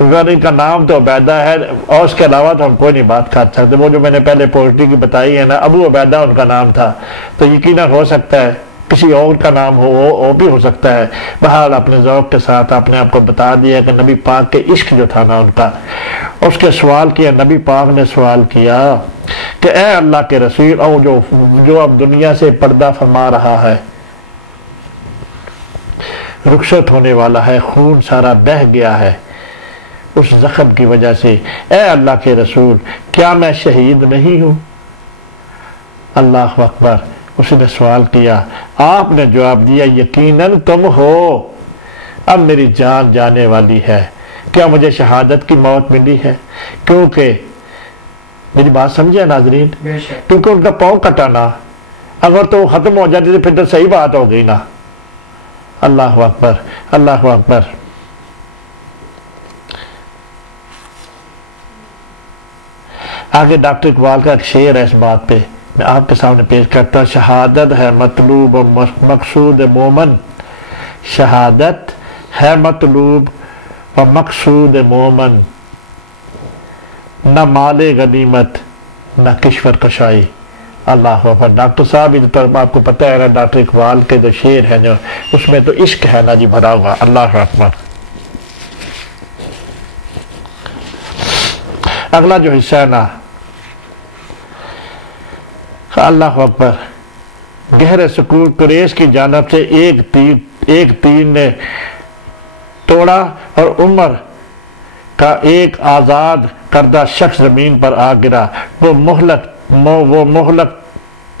ان کا نام تو عبیدہ ہے اور اس کے علاوہ تو ہم کوئی نہیں بات کر سکتے۔ وہ جو میں نے پہلے پوئٹری کی بتائی ہے نا، ابو عبیدہ ان کا نام تھا، تو یقیناً ہو سکتا ہے کسی اور کا نام ہو، وہ بھی ہو سکتا ہے۔ بہرحال اپنے ذوق کے ساتھ اپنے آپ کو بتا دیا کہ نبی پاک کے عشق جو تھا نا ان کا، اس کے سوال کیا، نبی پاک نے سوال کیا کہ اے اللہ کے رسول، او جو اب دنیا سے پردہ فرما رہا ہے، رخصت ہونے والا ہے، خون سارا بہہ گیا ہے اس زخم کی وجہ سے، اے اللہ کے رسول کیا میں شہید نہیں ہوں؟ اللہ اکبر۔ اس نے سوال کیا، آپ نے جواب دیا، یقیناً تم ہو، اب میری جان جانے والی ہے، کیا مجھے شہادت کی موت ملی ہے؟ کیونکہ میری بات سمجھے ناظرین، بے شک کیونکہ ان کا پاؤں کٹانا اگر تو ختم ہو جاتی تو پھر تو صحیح بات ہو گئی نا۔ اللہ اکبر، اللہ اکبر۔ آگے ڈاکٹر اقبال کا ایک شعر ہے، اس بات پہ میں آپ کے سامنے پیش کرتا ہوں۔ شہادت ہے مطلوب و مقصود مومن، شہادت ہے مطلوب و مقصود مومن، نہ مال غنیمت نہ کشور کشائی۔ اللہ اکبر۔ ڈاکٹر صاحب آپ کو پتہ ہے نا، ڈاکٹر اقبال کے جو شعر ہیں جو اس میں تو عشق ہے نا جی بھرا ہوا۔ اللہ اکبر۔ اگلا جو حصہ ہے نا، اللہ اکبر، گہرے سکون قریش کی جانب سے ایک تیر نے توڑا اور عمر کا ایک آزاد کردہ شخص زمین پر آ گرا۔ وہ مہلک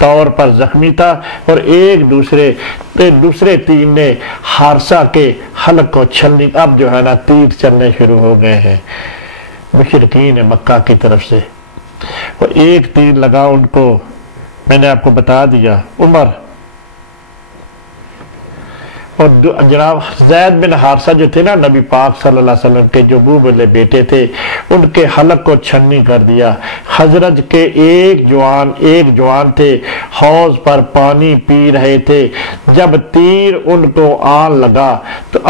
طور پر زخمی تھا اور ایک دوسرے تیر نے حارثہ کے حلق کو چھلنی۔ اب جو ہے نا تیر چلنے شروع ہو گئے ہیں مشرکین مکہ کی طرف سے، اور ایک تیر لگا ان کو، میں نے آپ کو بتا دیا، عمر اور جناب زید بن حارثہ جو تھے نا نبی پاک صلی اللہ علیہ وسلم کے جو بوبلے بیٹے تھے، ان کے حلق کو چھنی کر دیا۔ خزرج کے ایک جوان تھے، حوض پر پانی پی رہے تھے، جب تیر ان کو آن لگا تو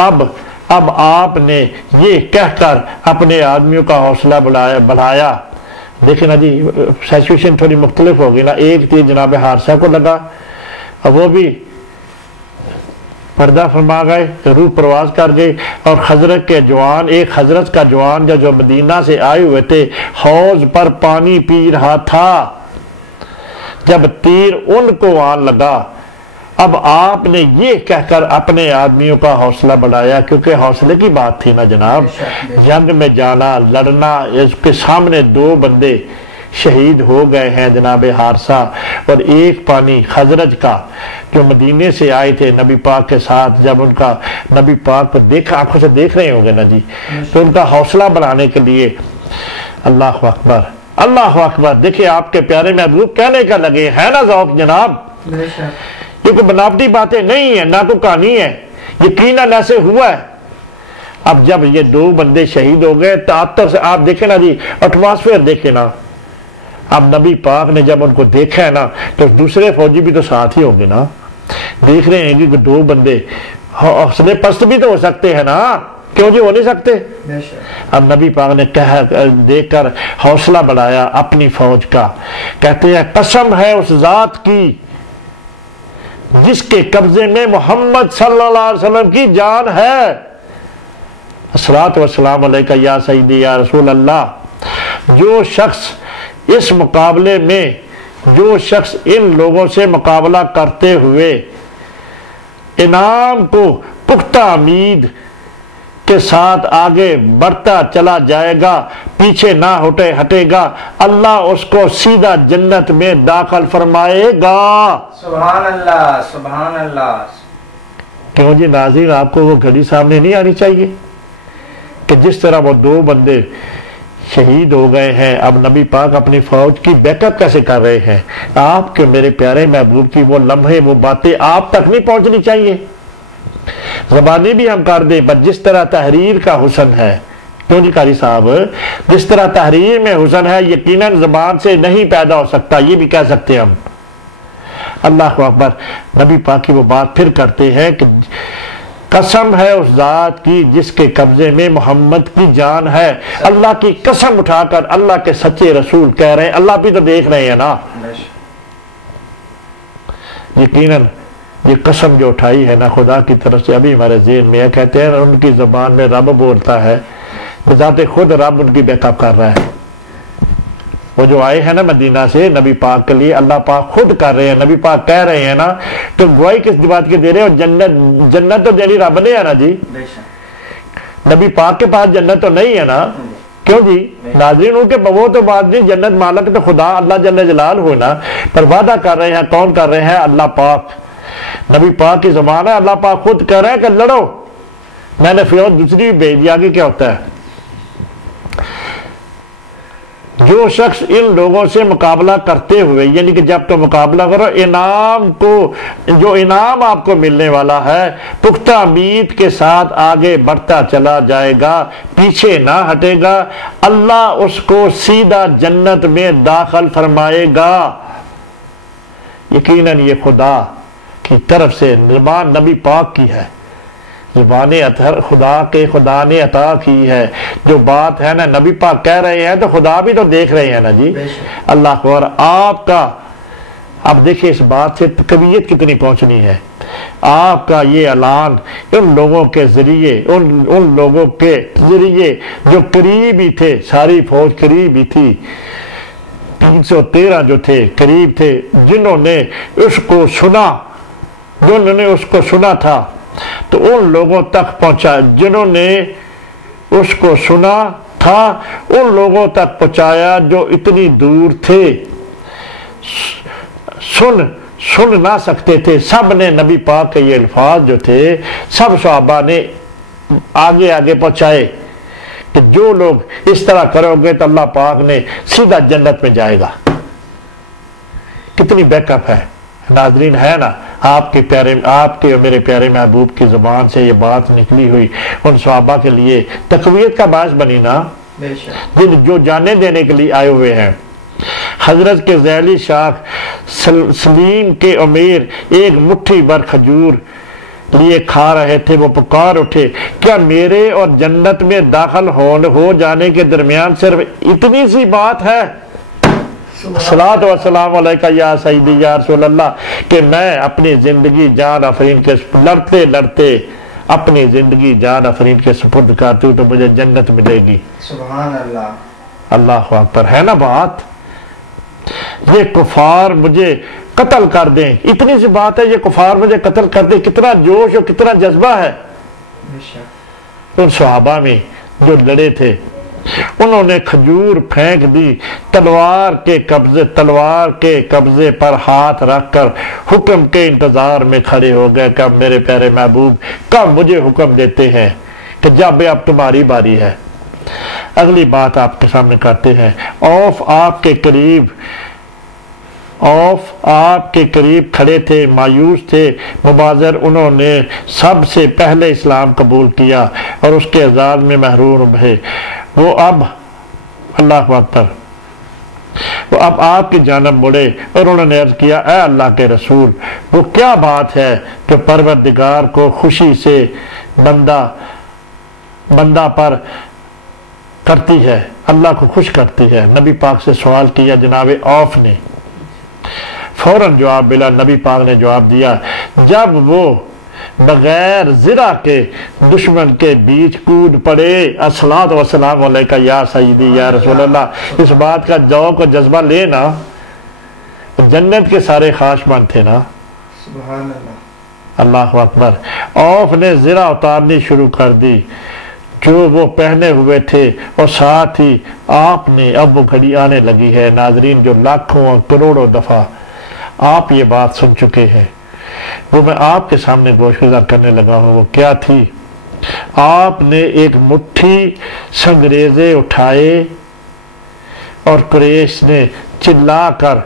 اب آپ نے یہ کہہ کر اپنے آدمیوں کا حوصلہ بڑھایا۔ دیکھیں نا جی سچویشن تھوڑی مختلف ہوگی نا، ایک تیر جناب حارثہ کو لگا اور وہ بھی پردہ فرما گئے، روح پرواز کر گئے، اور ایک حضرت کا جوان جو مدینہ سے آئے ہوئے تھے حوض پر پانی پی رہا تھا، جب تیر ان کو آن لگا اب آپ نے یہ کہہ کر اپنے آدمیوں کا حوصلہ بڑھایا، کیونکہ حوصلے کی بات تھی نا جناب، جنگ میں جانا لڑنا، اس کے سامنے 2 بندے شہید ہو گئے ہیں جناب حارثہ اور ایک پانی خزرج کا جو مدینے سے آئے تھے نبی پاک کے ساتھ، جب ان کا نبی پاک کو دیکھا، آنکھوں سے دیکھ رہے ہوں گے نا جی، تو ان کا حوصلہ بڑھانے کے لیے اللہ اکبر، اللہ اکبر۔ دیکھیں آپ کے پیارے محبوب کہنے کا لگے ہے نا ذوق جناب، یہ کوئی بناوٹی باتیں نہیں ہیں، نہ کوئی کہانی ہے، یقیناً ایسے ہوا ہے۔ اب جب یہ 2 بندے شہید ہو گئے تعطر سے، آپ دیکھیں نا جی ایٹماسفیئر دیکھیں نا، اب نبی پاک نے جب ان کو دیکھا ہے نا تو دوسرے فوجی بھی تو ساتھ ہی ہوں گے نا، دیکھ رہے ہیں کہ 2 بندے حوصلے پست بھی تو ہو سکتے ہیں نا، کیوں جی ہو نہیں سکتے؟ اب نبی پاک نے دیکھ کر حوصلہ بڑھایا اپنی فوج کا، کہتے ہیں قسم ہے اس ذات کی جس کے قبضے میں محمد صلی اللہ علیہ وسلم کی جان ہے، الصلاۃ والسلام علیکہ یا سیدی یا رسول اللہ۔ جو شخص ان لوگوں سے مقابلہ کرتے ہوئے انعام کو پختہ امید کے ساتھ آگے بڑھتا چلا جائے گا، پیچھے نہ ہٹے گا، اللہ اس کو سیدھا جنت میں داخل فرمائے گا۔ سبحان اللہ، سبحان اللہ۔ کیوں جی ناظرین، آپ کو وہ گھڑی سامنے نہیں آنی چاہیے کہ جس طرح وہ 2 بندے شہید ہو گئے ہیں، اب نبی پاک اپنی فوج کی بیک اپ کیسے کر رہے ہیں؟ آپ کے میرے پیارے محبوب کی وہ لمحے، وہ باتیں آپ تک نہیں پہنچنی چاہیے، زبانی بھی ہم کر دیں، بس جس طرح تحریر کا حسن ہے، کیوں جی قاری صاحب، جس طرح تحریر میں حسن ہے یقیناً زبان سے نہیں پیدا ہو سکتا، یہ بھی کہہ سکتے ہیں ہم۔ اللہ اکبر۔ نبی پاک کی وہ بات پھر کرتے ہیں کہ قسم ہے اس ذات کی جس کے قبضے میں محمد کی جان ہے۔ اللہ کی قسم اٹھا کر اللہ کے سچے رسول کہہ رہے ہیں، اللہ بھی تو دیکھ رہے ہیں نا، یقیناً یہ قسم جو اٹھائی ہے نا خدا کی طرف سے ابھی ہمارے ذہن میں ہے، کہتے ہیں ان کی زبان میں رب بولتا ہے، بذات خود رب ان کی بیک اپ کر رہا ہے۔ وہ جو آئے ہیں نا مدینہ سے نبی پاک کے لیے، اللہ پاک خود کر رہے ہیں، نبی پاک کہہ رہے ہیں نا، تو گواہی کس بات کی دے رہے ہو؟ جنت تو دینی رب نے ہے نا جی، نبی پاک کے پاس جنت تو نہیں ہے نا، کیوں جی ناظرین؟ ان کے وہ تو بات نہیں، جنت مالک تو خدا اللہ جل جلال ہو نا، پر وعدہ کر رہے ہیں، کون کر رہے ہیں؟ اللہ پاک۔ نبی پاک کی زبان ہے، اللہ پاک خود کہہ رہے ہیں کہ لڑو، میں نے فیور دوسری بھی بھیج دیا. آگے کیا ہوتا ہے؟ جو شخص ان لوگوں سے مقابلہ کرتے ہوئے، یعنی کہ جب تو مقابلہ کرو، جو انعام آپ کو ملنے والا ہے پختہ امید کے ساتھ آگے بڑھتا چلا جائے گا، پیچھے نہ ہٹے گا، اللہ اس کو سیدھا جنت میں داخل فرمائے گا. یقیناً یہ خدا کی طرف سے زبان نبی پاک کی ہے، زبان خدا نے عطا کی ہے. جو بات ہے نا نبی پاک کہہ رہے ہیں تو خدا بھی تو دیکھ رہے ہیں نا جی. اللہ اکبر. آپ کا اب دیکھیں اس بات سے طبیعت کتنی پہنچنی ہے. آپ کا یہ اعلان ان لوگوں کے ذریعے، ان لوگوں کے ذریعے جو قریب ہی تھے، ساری فوج قریب ہی تھی، 313 جو تھے قریب تھے، جنہوں نے اس کو سنا تھا تو ان لوگوں تک پہنچا. جنہوں نے اس کو سنا تھا ان لوگوں تک پہنچایا جو اتنی دور تھے، سن نہ سکتے تھے. سب نے نبی پاک کے یہ الفاظ جو تھے سب صحابہ نے آگے پہنچائے کہ جو لوگ اس طرح کرو گے تو اللہ پاک نے سیدھا جنت میں جائے گا. کتنی بیک اپ ہے ناظرین، ہے نا. آپ کے میرے پیارے محبوب کی زبان سے یہ بات نکلی ہوئی ان صحابہ کے لیے تقویت کا باعث بنی نا، جو جانے دینے کے لیے آئے ہوئے ہیں. حضرت کے ذیلی شاخ سلیم کے امیر ایک مٹھی بھر کھجور لیے کھا رہے تھے. وہ پکار اٹھے، کیا میرے اور جنت میں داخل ہو جانے کے درمیان صرف اتنی سی بات ہے؟ صلاۃ و سلام علیکہ یا سیدی یا رسول اللہ، کہ میں اپنی زندگی جان آفرین کے لڑتے اپنی زندگی جان آفرین کے سپرد کرتی ہوں تو مجھے جنت ملے گی. سبحان اللہ. اللہ اکبر. ہے نا بات؟ یہ کفار مجھے قتل کر دیں، اتنی سی بات ہے، یہ کفار مجھے قتل کر دیں. کتنا جوش اور کتنا جذبہ ہے ان صحابہ میں جو لڑے تھے. انہوں نے کھجور پھینک دی، تلوار کے قبضے پر ہاتھ رکھ کر حکم کے انتظار میں کھڑے ہو گئے. کب میرے پیارے محبوب کب مجھے حکم دیتے ہیں کہ جب اب تمہاری باری ہے. اگلی بات آپ کے سامنے کرتے ہیں. آپ کے قریب کھڑے تھے، مایوس تھے، مبازر. انہوں نے سب سے پہلے اسلام قبول کیا اور اس کے اعزاز میں محروم رہے. وہ اب آپ کی جانب مڑے اور انہوں نے عرض کیا، اے اللہ کے رسول، وہ کیا بات ہے جو پروردگار کو خوشی سے بندہ پر کرتی ہے، اللہ کو خوش کرتی ہے؟ نبی پاک سے سوال کیا. جناب عوف نے فوراً جواب ملا. نبی پاک نے جواب دیا، جب وہ بغیر زرہ کے دشمن کے بیچ کود پڑے. الصلاۃ والسلام علیکہ یا سیدی یا رسول اللہ. اس بات کا ذوق و جذبہ لے نا، جنت کے سارے خواہشمند تھے نا. سبحان اللہ. اللہ اکبر. عوف نے زرہ اتارنی شروع کر دی جو وہ پہنے ہوئے تھے، اور ساتھ ہی آپ نے اب وہ گھڑی آنے لگی ہے ناظرین جو لاکھوں اور کروڑوں دفعہ آپ یہ بات سن چکے ہیں، وہ میں آپ کے سامنے گوش گزار کرنے لگا ہوں. وہ کیا تھی؟ آپ نے ایک مٹھی سنگریزے اٹھائے اور قریش نے چلا کر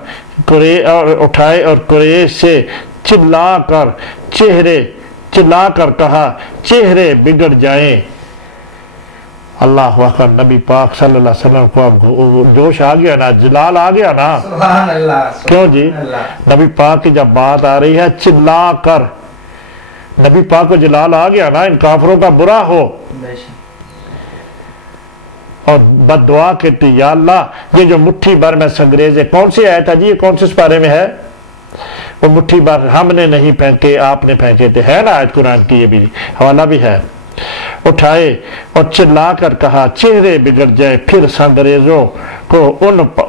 کہا، چہرے بگڑ جائیں. اللہ اکبر. نبی پاک صلی اللہ علیہ وسلم کو اب جوش آ گیا نا، جلال آ گیا نا. سبحان اللہ. کیوں جی؟ نبی پاک کی جب بات آ رہی ہے چلا کر، نبی پاک کو جلال آ گیا نا. ان کافروں کا برا ہو اور بد دعا کہتی، یا اللہ یہ جو مٹھی بھر میں سنگریزے، کون سی آیت ہے جی؟ یہ کون سے سپارے میں ہے؟ وہ مٹھی بھر ہم نے نہیں پھینکے، آپ نے پھینکے تھے. ہے نا آیت قرآن کی، یہ بھی حوالہ بھی ہے. اٹھائے اور چلا کر کہا، چہرے بگڑ جائے. پھر سنگریزوں کو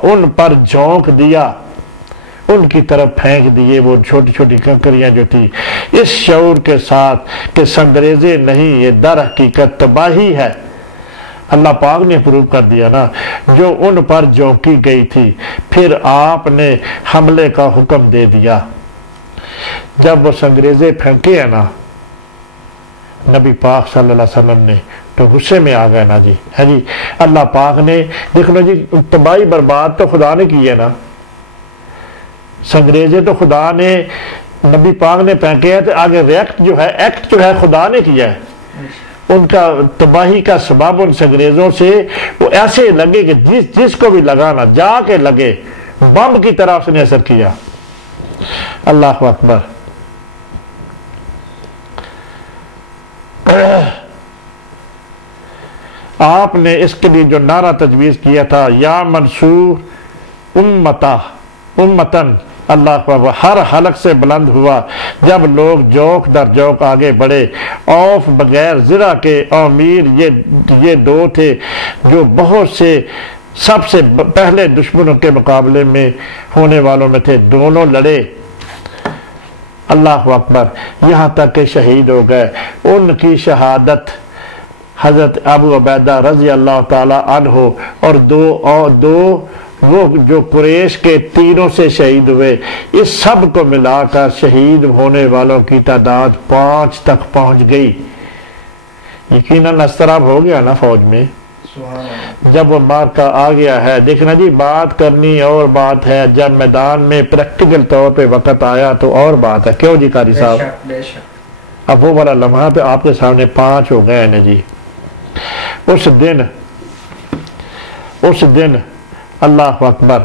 ان پر جھونک دیا، ان کی طرف پھینک دیے وہ چھوٹی چھوٹی کنکریاں جو تھی، اس شعور کے ساتھ کہ سنگریزے نہیں، یہ در حقیقت تباہی ہے. اللہ پاک نے پروف کر دیا نا جو ان پر جھونکی گئی تھی. پھر آپ نے حملے کا حکم دے دیا. جب وہ سنگریزے پھینکے ہیں نا، نبی پاک صلی اللہ علیہ وسلم نے تو غصے میں آ گئے نا جی، ہے جی۔ اللہ پاک نے دیکھو جی، تباہی برباد تو خدا نے کی ہے نا، سنگریزے تو خدا نے نبی پاک نے پھینکے ہیں، تو آگے ایکٹ جو ہے خدا نے کیا ہے۔ ان کا تباہی کا سبب ان سنگریزوں سے وہ ایسے لگے کہ جس کو بھی لگانا جا کے لگے، بم کی طرح اس نے اثر کیا۔ اللہ اکبر۔ آپ نے اس کے لیے جو نعرہ تجویز کیا تھا، یا منصور امتن، اللہ اکبر، ہر حلق سے بلند ہوا جب لوگ جوک در جوک آگے بڑھے۔ اوف بغیر زرہ کے امیر یہ دو تھے جو بہت سے سب سے پہلے دشمنوں کے مقابلے میں ہونے والوں میں تھے، دونوں لڑے۔ اللہ اکبر، یہاں تک کہ شہید ہو گئے۔ ان کی شہادت حضرت ابو عبیدہ رضی اللہ تعالی عنہ اور دو وہ جو قریش کے تینوں سے شہید ہوئے، اس سب کو ملا کر شہید ہونے والوں کی تعداد 5 تک پہنچ گئی۔ یقیناً اضطراب ہو گیا نا فوج میں جب وہ مارکا آ گیا ہے۔ دیکھنا جی، بات کرنی اور بات ہے، جب میدان میں پریکٹیکل طور پہ وقت آیا تو اور بات ہے۔ کیوں جی قاری صاحب؟ اب وہ والا لمحہ پہ آپ کے سامنے 5 ہو گئے ہیں جی۔ اس دن اللہ اکبر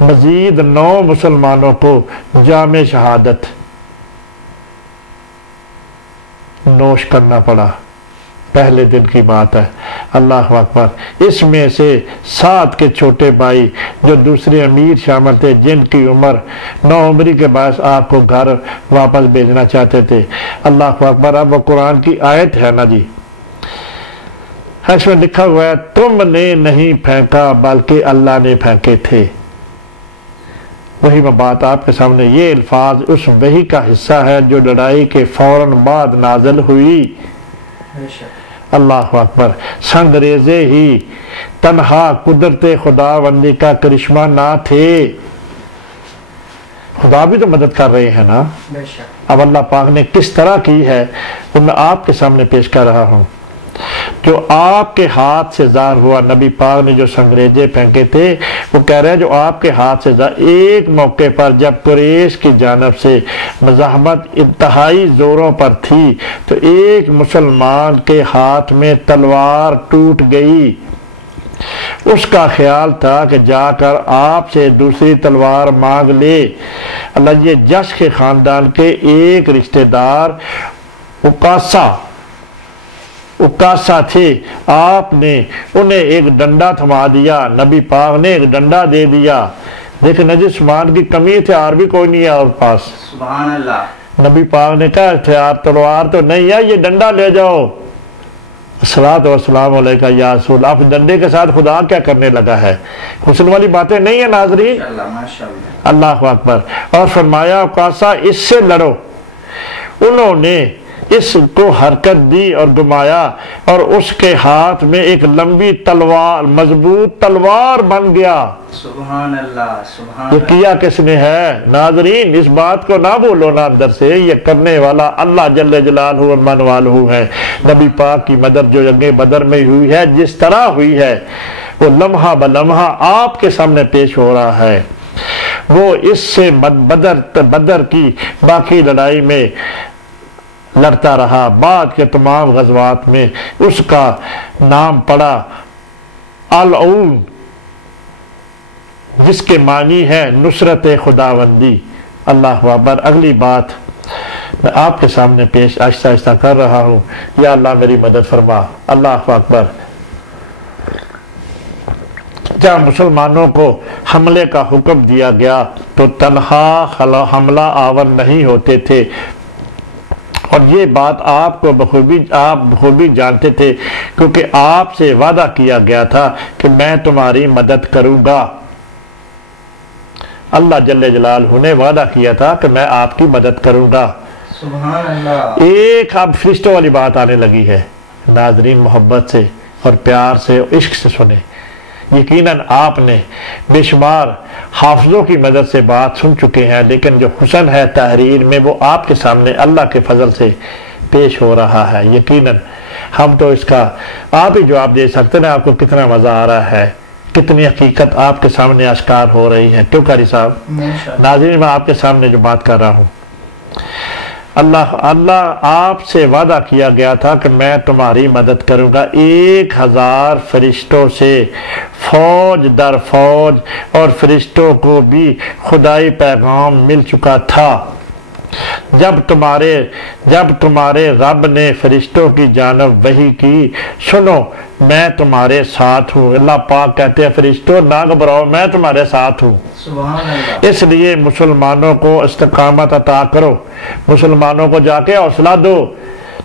مزید 9 مسلمانوں کو جام شہادت نوش کرنا پڑا۔ پہلے دن کی بات ہے، اللہ اکبر۔ اس میں سے 7 کے چھوٹے بھائی جو دوسرے امیر شامل تھے، جن کی عمر 9 عمری کے باعث آپ کو گھر واپس بھیجنا چاہتے تھے۔ اللہ اکبر۔ اب وہ قرآن کی آیت ہے نا جی، اس میں لکھا ہوا ہے، تم نے نہیں پھینکا بلکہ اللہ نے پھینکے تھے۔ وہی میں بات آپ کے سامنے، یہ الفاظ اس وحی کا حصہ ہے جو لڑائی کے فوراً بعد نازل ہوئی۔ اللہ اکبر۔ سنگریزے ہی تنہا قدرت خداوندی کا کرشمہ نہ تھے، خدا بھی تو مدد کر رہے ہیں نا۔ اب اللہ پاک نے کس طرح کی ہے وہ میں آپ کے سامنے پیش کر رہا ہوں۔ جو آپ کے ہاتھ سے ظاہر ہوا، نبی پاک نے جو سنگریزے پھینکے تھے، وہ کہہ رہے ہیں جو آپ کے ہاتھ سے ظاہر، ایک موقع پر جب قریش کی جانب سے مزاحمت انتہائی زوروں پر تھی تو ایک مسلمان کے ہاتھ میں تلوار ٹوٹ گئی۔ اس کا خیال تھا کہ جا کر آپ سے دوسری تلوار مانگ لے۔ اللہ، یہ جش کے خاندان کے ایک رشتہ دار اکاسا تھے، آپ نے انہیں ایک ڈنڈا تھما دیا، نبی پاک نے ایک ڈنڈا دے دیا۔ دیکھ نجس مان کی کمی تھے، اور بھی کوئی نہیں ہے اور پاس۔ سبحان اللہ۔ نبی پاک نے کہا ہتھیار تلوار تو نہیں ہے، یہ ڈنڈا لے جاؤ۔ الصلاۃ والسلام علیکہ یا رسول۔ آپ ڈنڈے کے ساتھ خدا کیا کرنے لگا ہے؟ حسن والی باتیں نہیں ہیں ناظرین۔ اللہ اکبر۔ اور فرمایا اکاسا، اس سے لڑو۔ انہوں نے اس کو حرکت دی اور گھمایا، اور اس کے ہاتھ میں ایک لمبی تلوار، مضبوط تلوار بن گیا۔ سبحان اللہ، سبحان یہ کیا کس نے ہے؟ ناظرین، اس بات کو نہ بولو نا اندر سے، یہ کرنے والا اللہ جل جلالہ من والہ ہے۔ نبی پاک کی مدد جو جنگ بدر میں ہوئی ہے، جس طرح ہوئی ہے، وہ لمحہ بلمحہ آپ کے سامنے پیش ہو رہا ہے۔ وہ اس سے بدر کی باقی لڑائی میں لڑتا رہا، بعد کے تمام غزوات میں اس کا نام پڑا العون، جس کے معنی ہے نصرت خداوندی۔ اللہ اکبر۔ اگلی بات میں آپ کے سامنے پیش آہستہ آہستہ کر رہا ہوں۔ یا اللہ میری مدد فرما۔ اللہ اکبر۔ جب مسلمانوں کو حملے کا حکم دیا گیا تو تنہا حملہ آور نہیں ہوتے تھے، اور یہ بات آپ بخوبی جانتے تھے، کیونکہ آپ سے وعدہ کیا گیا تھا کہ میں تمہاری مدد کروں گا۔ اللہ جل جلالہ نے وعدہ کیا تھا کہ میں آپ کی مدد کروں گا۔ سبحان اللہ۔ ایک اب فرشتوں والی بات آنے لگی ہے، ناظرین محبت سے اور پیار سے اور عشق سے سنیں۔ یقیناً آپ نے بے شمار حافظوں کی مدد سے بات سن چکے ہیں، لیکن جو حسن ہے تحریر میں وہ آپ کے سامنے اللہ کے فضل سے پیش ہو رہا ہے۔ یقیناً ہم تو اس کا آپ ہی جواب دے سکتے ہیں، آپ کو کتنا مزہ آ رہا ہے، کتنی حقیقت آپ کے سامنے اشکار ہو رہی ہے۔ کیوں قاری صاحب؟ ناظرین میں آپ کے سامنے جو بات کر رہا ہوں، اللہ آپ سے وعدہ کیا گیا تھا کہ میں تمہاری مدد کروں گا 1000 فرشتوں سے، فوج در فوج، اور فرشتوں کو بھی خدائی پیغام مل چکا تھا۔ جب تمہارے رب نے فرشتوں کی جانب وحی کی، سنو میں تمہارے ساتھ ہوں۔ اللہ پاک کہتے ہیں فرشتوں نہ گھبراؤ، میں تمہارے ساتھ ہوں۔ سبحان اللہ۔ اس لیے مسلمانوں کو استقامت عطا کرو، مسلمانوں کو جا کے حوصلہ دو۔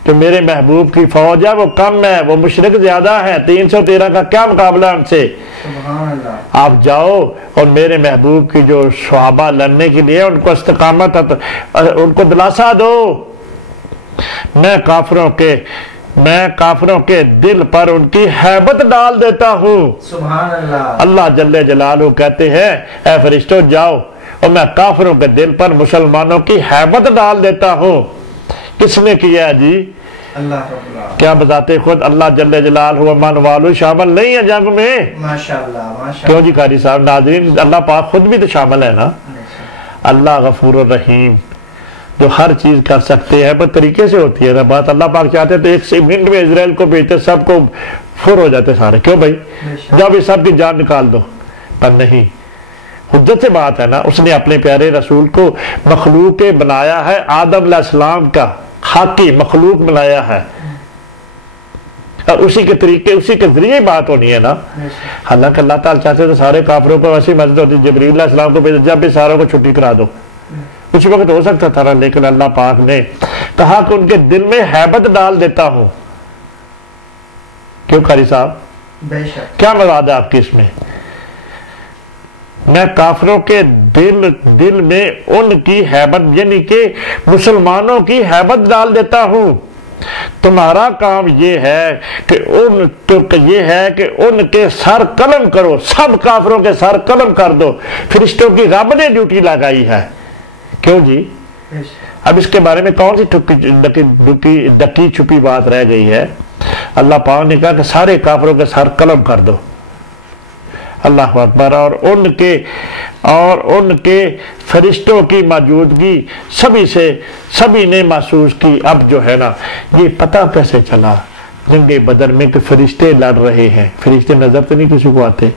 جو میرے محبوب کی فوج ہے وہ کم ہے، وہ مشرک زیادہ ہے، 313 کا کیا مقابلہ ان سے؟ سبحان اللہ۔ آپ جاؤ اور میرے محبوب کی جو صحابہ لڑنے کے لیے ان کو استقامت، ان کو دلاسا دو۔ میں کافروں کے دل پر ان کی ہیبت ڈال دیتا ہوں۔ سبحان اللہ۔ اللہ جل جلالہ کہتے ہیں اے فرشتوں جاؤ اور میں کافروں کے دل پر مسلمانوں کی ہیبت ڈال دیتا ہوں۔ کس نے کیا ہے جی؟ اللہ رب العالمین۔ کیا بذات خود اللہ جل جلالہ امان والو شامل نہیں ہے جنگ میں؟ ماشاءاللہ ماشاءاللہ۔ کیوں جی قاری صاحب؟ ناظرین اللہ پاک خود بھی تو شامل ہے نا۔ اللہ غفور الرحیم جو ہر چیز کر سکتے ہیں، پر طریقے سے ہوتی ہے نا بات۔ اللہ پاک چاہتے تو ایک منٹ میں اسرائیل کو بھیجتے، سب کو فر ہو جاتے سارے۔ کیوں بھائی؟ جب یہ سب کی جان نکال دو، پر نہیں، حجت سے بات ہے نا۔ اس نے اپنے پیارے رسول کو مخلوق بنایا ہے، آدم علیہ السلام کا خاکی مخلوق بنایا ہے، اور اسی کے طریقے، اسی کے ذریعے بات ہونی ہے نا۔ حالانکہ اللہ تعالیٰ چاہتے تو سارے کافروں کو ویسی مدد ہوتی، جبریل علیہ السلام کو جب بھی ساروں کو چھٹی کرا دو، کچھ وقت ہو سکتا تھا نا، لیکن اللہ پاک نے کہا کہ ان کے دل میں ہیبت ڈال دیتا ہوں۔ کیوں قاری صاحب؟ بے شک۔ کیا مراد ہے آپ کی اس میں؟ میں کافروں کے دل میں ان کی ہیبت، یعنی کہ مسلمانوں کی ہیبت ڈال دیتا ہوں۔ تمہارا کام یہ ہے کہ ان کے سر قلم کرو، سب کافروں کے سر قلم کر دو۔ فرشتوں کی رب نے ڈیوٹی لگائی ہے۔ کیوں جی؟ اب اس کے بارے میں کون سی ڈکی چھپی بات رہ گئی ہے؟ اللہ پاک نے کہا کہ سارے کافروں کے سر قلم کر دو۔ اللہ اکبر۔ اور ان کے فرشتوں کی موجودگی سبھی نے محسوس کی۔ اب جو ہے نا یہ پتہ کیسے چلا جنگ بدر میں کہ فرشتے لڑ رہے ہیں؟ فرشتے نظر تو نہیں کسی کو آتے؟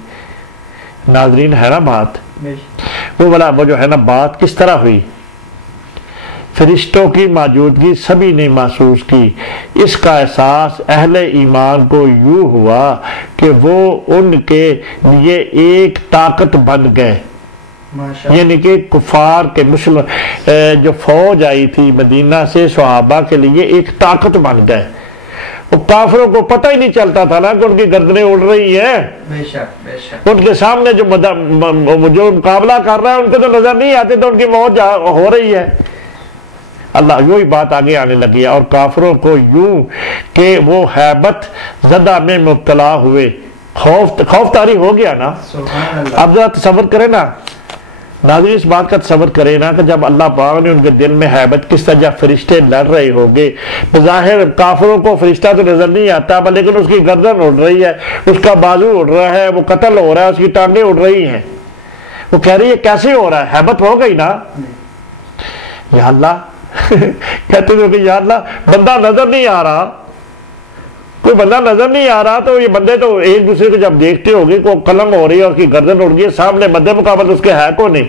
ناظرین ہے نا بات، وہ جو ہے نا بات کس طرح ہوئی؟ فرشتوں کی موجودگی سبھی نے محسوس کی۔ اس کا احساس اہل ایمان کو یوں ہوا کہ وہ ان کے لیے ایک طاقت بن گئے، یعنی کہ کفار کے جو فوج آئی تھی مدینہ سے صحابہ کے لیے ایک طاقت بن گئے۔ وہ کافروں کو پتہ ہی نہیں چلتا تھا نا کہ ان کی گردنیں اڑ رہی ہیں۔ بے شک بے شک۔ ان کے سامنے جو مقابلہ کر رہا ہے ان کو تو نظر نہیں آتے، تو ان کی موت ہو رہی ہے۔ اللہ یوں ہی بات آگے آنے لگی، اور کافروں کو یوں کہ وہ ہیبت زدہ میں مبتلا ہوئے، خوف طاری ہو گیا نا۔ اب ذرا تصور کریں نا ناظرین، اس بات کا تصور کریں نا کہ جب اللہ پاک نے ان کے دل میں ہیبت، کس طرح جب فرشتے لڑ رہے ہوں گے، بظاہر کافروں کو فرشتہ تو نظر نہیں آتا، لیکن اس کی گردن اڑ رہی ہے، اس کا بازو اڑ رہا ہے، وہ قتل ہو رہا ہے، اس کی ٹانگیں اڑ رہی ہیں، وہ کہہ رہی ہے کیسے ہو رہا ہے؟ ہیبت ہو گئی نا۔ یا اللہ کہتے تھے کہ یا اللہ بندہ نظر نہیں آ رہا، کوئی بندہ نظر نہیں آ رہا، تو یہ بندے تو ایک دوسرے کو جب دیکھتے ہوگے کو قلم ہو رہی ہے، اس کی گردن اڑ گئی، سامنے مد مقابل اس کے ہے کو نہیں،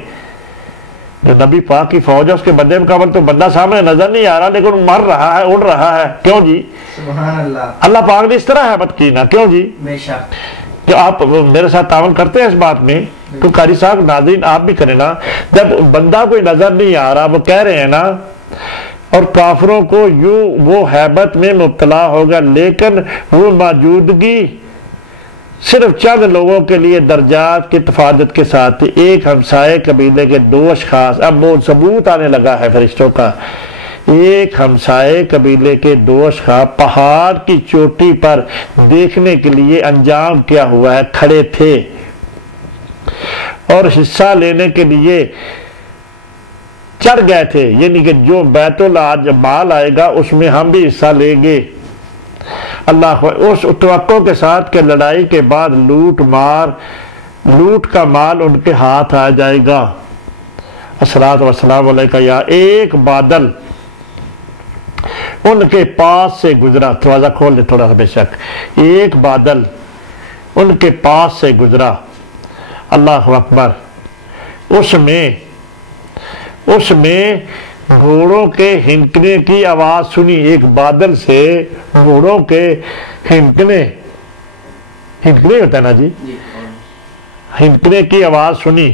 جو نبی پاک کی فوج ہے اس کے مد مقابل تو بندہ سامنے نظر نہیں آ رہا، لیکن مر رہا ہے، اڑ رہا ہے۔ کیوں جی؟ سبحان اللہ۔ اللہ پاک نے اس طرح ہیبت کی نا۔ کیوں جی؟ بے شک۔ کہ آپ میرے ساتھ تعاون کرتے ہیں اس بات میں؟ تو قاری صاحب ناظرین آپ بھی کریں نا، جب بندہ کوئی نظر نہیں آ رہا، وہ کہہ رہے ہیں نا، اور کافروں کو یوں وہ ہیبت میں مبتلا ہوگا، لیکن وہ موجودگی صرف چند لوگوں کے لیے درجات کی تفاوت کے ساتھ تھی۔ ایک ہمسائے قبیلے کے 2 اشخاص، اب وہ ثبوت آنے لگا ہے فرشتوں کا، ایک ہمسائے قبیلے کے 2 اشخاص پہاڑ کی چوٹی پر دیکھنے کے لیے انجام کیا ہوا ہے کھڑے تھے، اور حصہ لینے کے لیے چڑھ گئے تھے، یعنی کہ جو بیت اللہ مال آئے گا اس میں ہم بھی حصہ لیں گے۔ اللہ اس توقع کے ساتھ کہ لڑائی کے بعد لوٹ کا مال ان کے ہاتھ آ جائے گا۔ الصلاۃ والسلام علیکہ یا ایک بادل ان کے پاس سے گزرا، دروازہ کھول دے تھوڑا سا بے شک، ایک بادل ان کے پاس سے گزرا، اللہ اکبر، اس میں گھوڑوں کے ہنکنے کی آواز سنی، ایک بادل سے گھوڑوں کے ہنکنے ہوتا ہے نا جی، ہنکنے کی آواز سنی،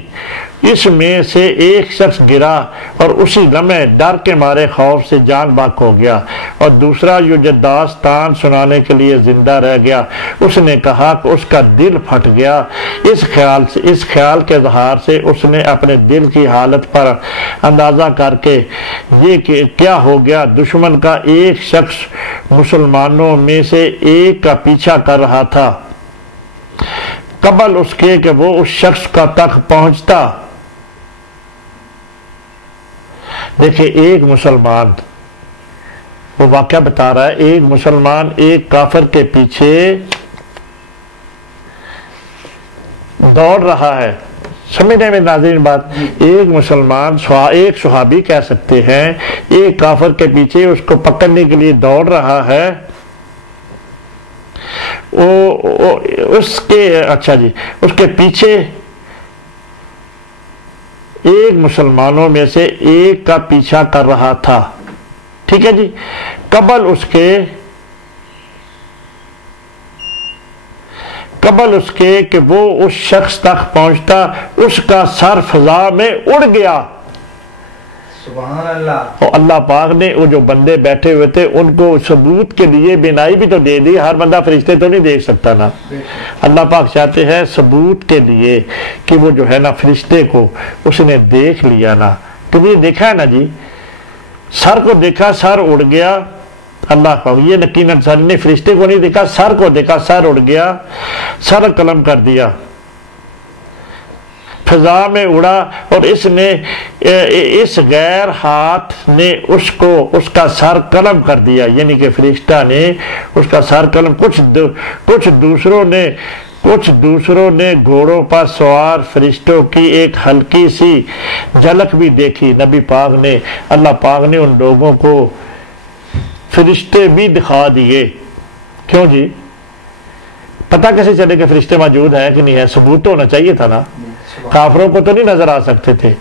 اس میں سے ایک شخص گرا اور اسی لمحے ڈر کے مارے خوف سے جان بحق ہو گیا، اور دوسرا جو داستان سنانے کے لیے زندہ رہ گیا، اس نے کہا کہ اس کا دل پھٹ گیا۔ اس خیال کے اظہار سے اس نے اپنے دل کی حالت پر اندازہ کر کے یہ کہ کیا ہو گیا، دشمن کا ایک شخص مسلمانوں میں سے ایک کا پیچھا کر رہا تھا، قبل اس کے کہ وہ اس شخص کا تک پہنچتا۔ دیکھیں ایک مسلمان، وہ واقعہ بتا رہا ہے، ایک مسلمان ایک کافر کے پیچھے دوڑ رہا ہے، سمجھنے میں ناظرین بات، ایک مسلمان ایک صحابی کہہ سکتے ہیں، ایک کافر کے پیچھے اس کو پکڑنے کے لیے دوڑ رہا ہے، اس کے پیچھے ایک مسلمانوں میں سے ایک کا پیچھا کر رہا تھا، ٹھیک ہے جی، قبل اس کے کہ وہ اس شخص تک پہنچتا، اس کا سر فضا میں اڑ گیا۔ سبحان اللہ۔ اور اللہ پاک نے وہ جو بندے بیٹھے ہوئے تھے ان کو ثبوت کے لیے بینائی بھی تو دے دی، ہر بندہ فرشتے تو نہیں دیکھ سکتا نا، اللہ پاک چاہتے ہیں ثبوت کے لیے کہ وہ جو ہے نا فرشتے کو اس نے دیکھ لیا نا، تم یہ دیکھا ہے نا جی، سر کو دیکھا، سر اڑ گیا، اللہ پاک یہ یقیناً سر نے فرشتے کو نہیں دیکھا، سر کو دیکھا، سر اڑ گیا، سر قلم کر دیا، فضا میں اڑا، اور اس غیر ہاتھ نے اس کا سر قلم کر دیا، یعنی کہ فرشتہ نے اس کا سر قلم۔ کچھ دوسروں نے گھوڑوں پر سوار فرشتوں کی ایک ہلکی سی جھلک بھی دیکھی، نبی پاک نے، اللہ پاک نے ان لوگوں کو فرشتے بھی دکھا دیے۔ کیوں جی؟ پتہ کیسے چلے کہ فرشتے موجود ہیں کہ نہیں ہے؟ ثبوت تو ہونا چاہیے تھا نا، کافروں کو تو نہیں نظر آ سکتے تھے۔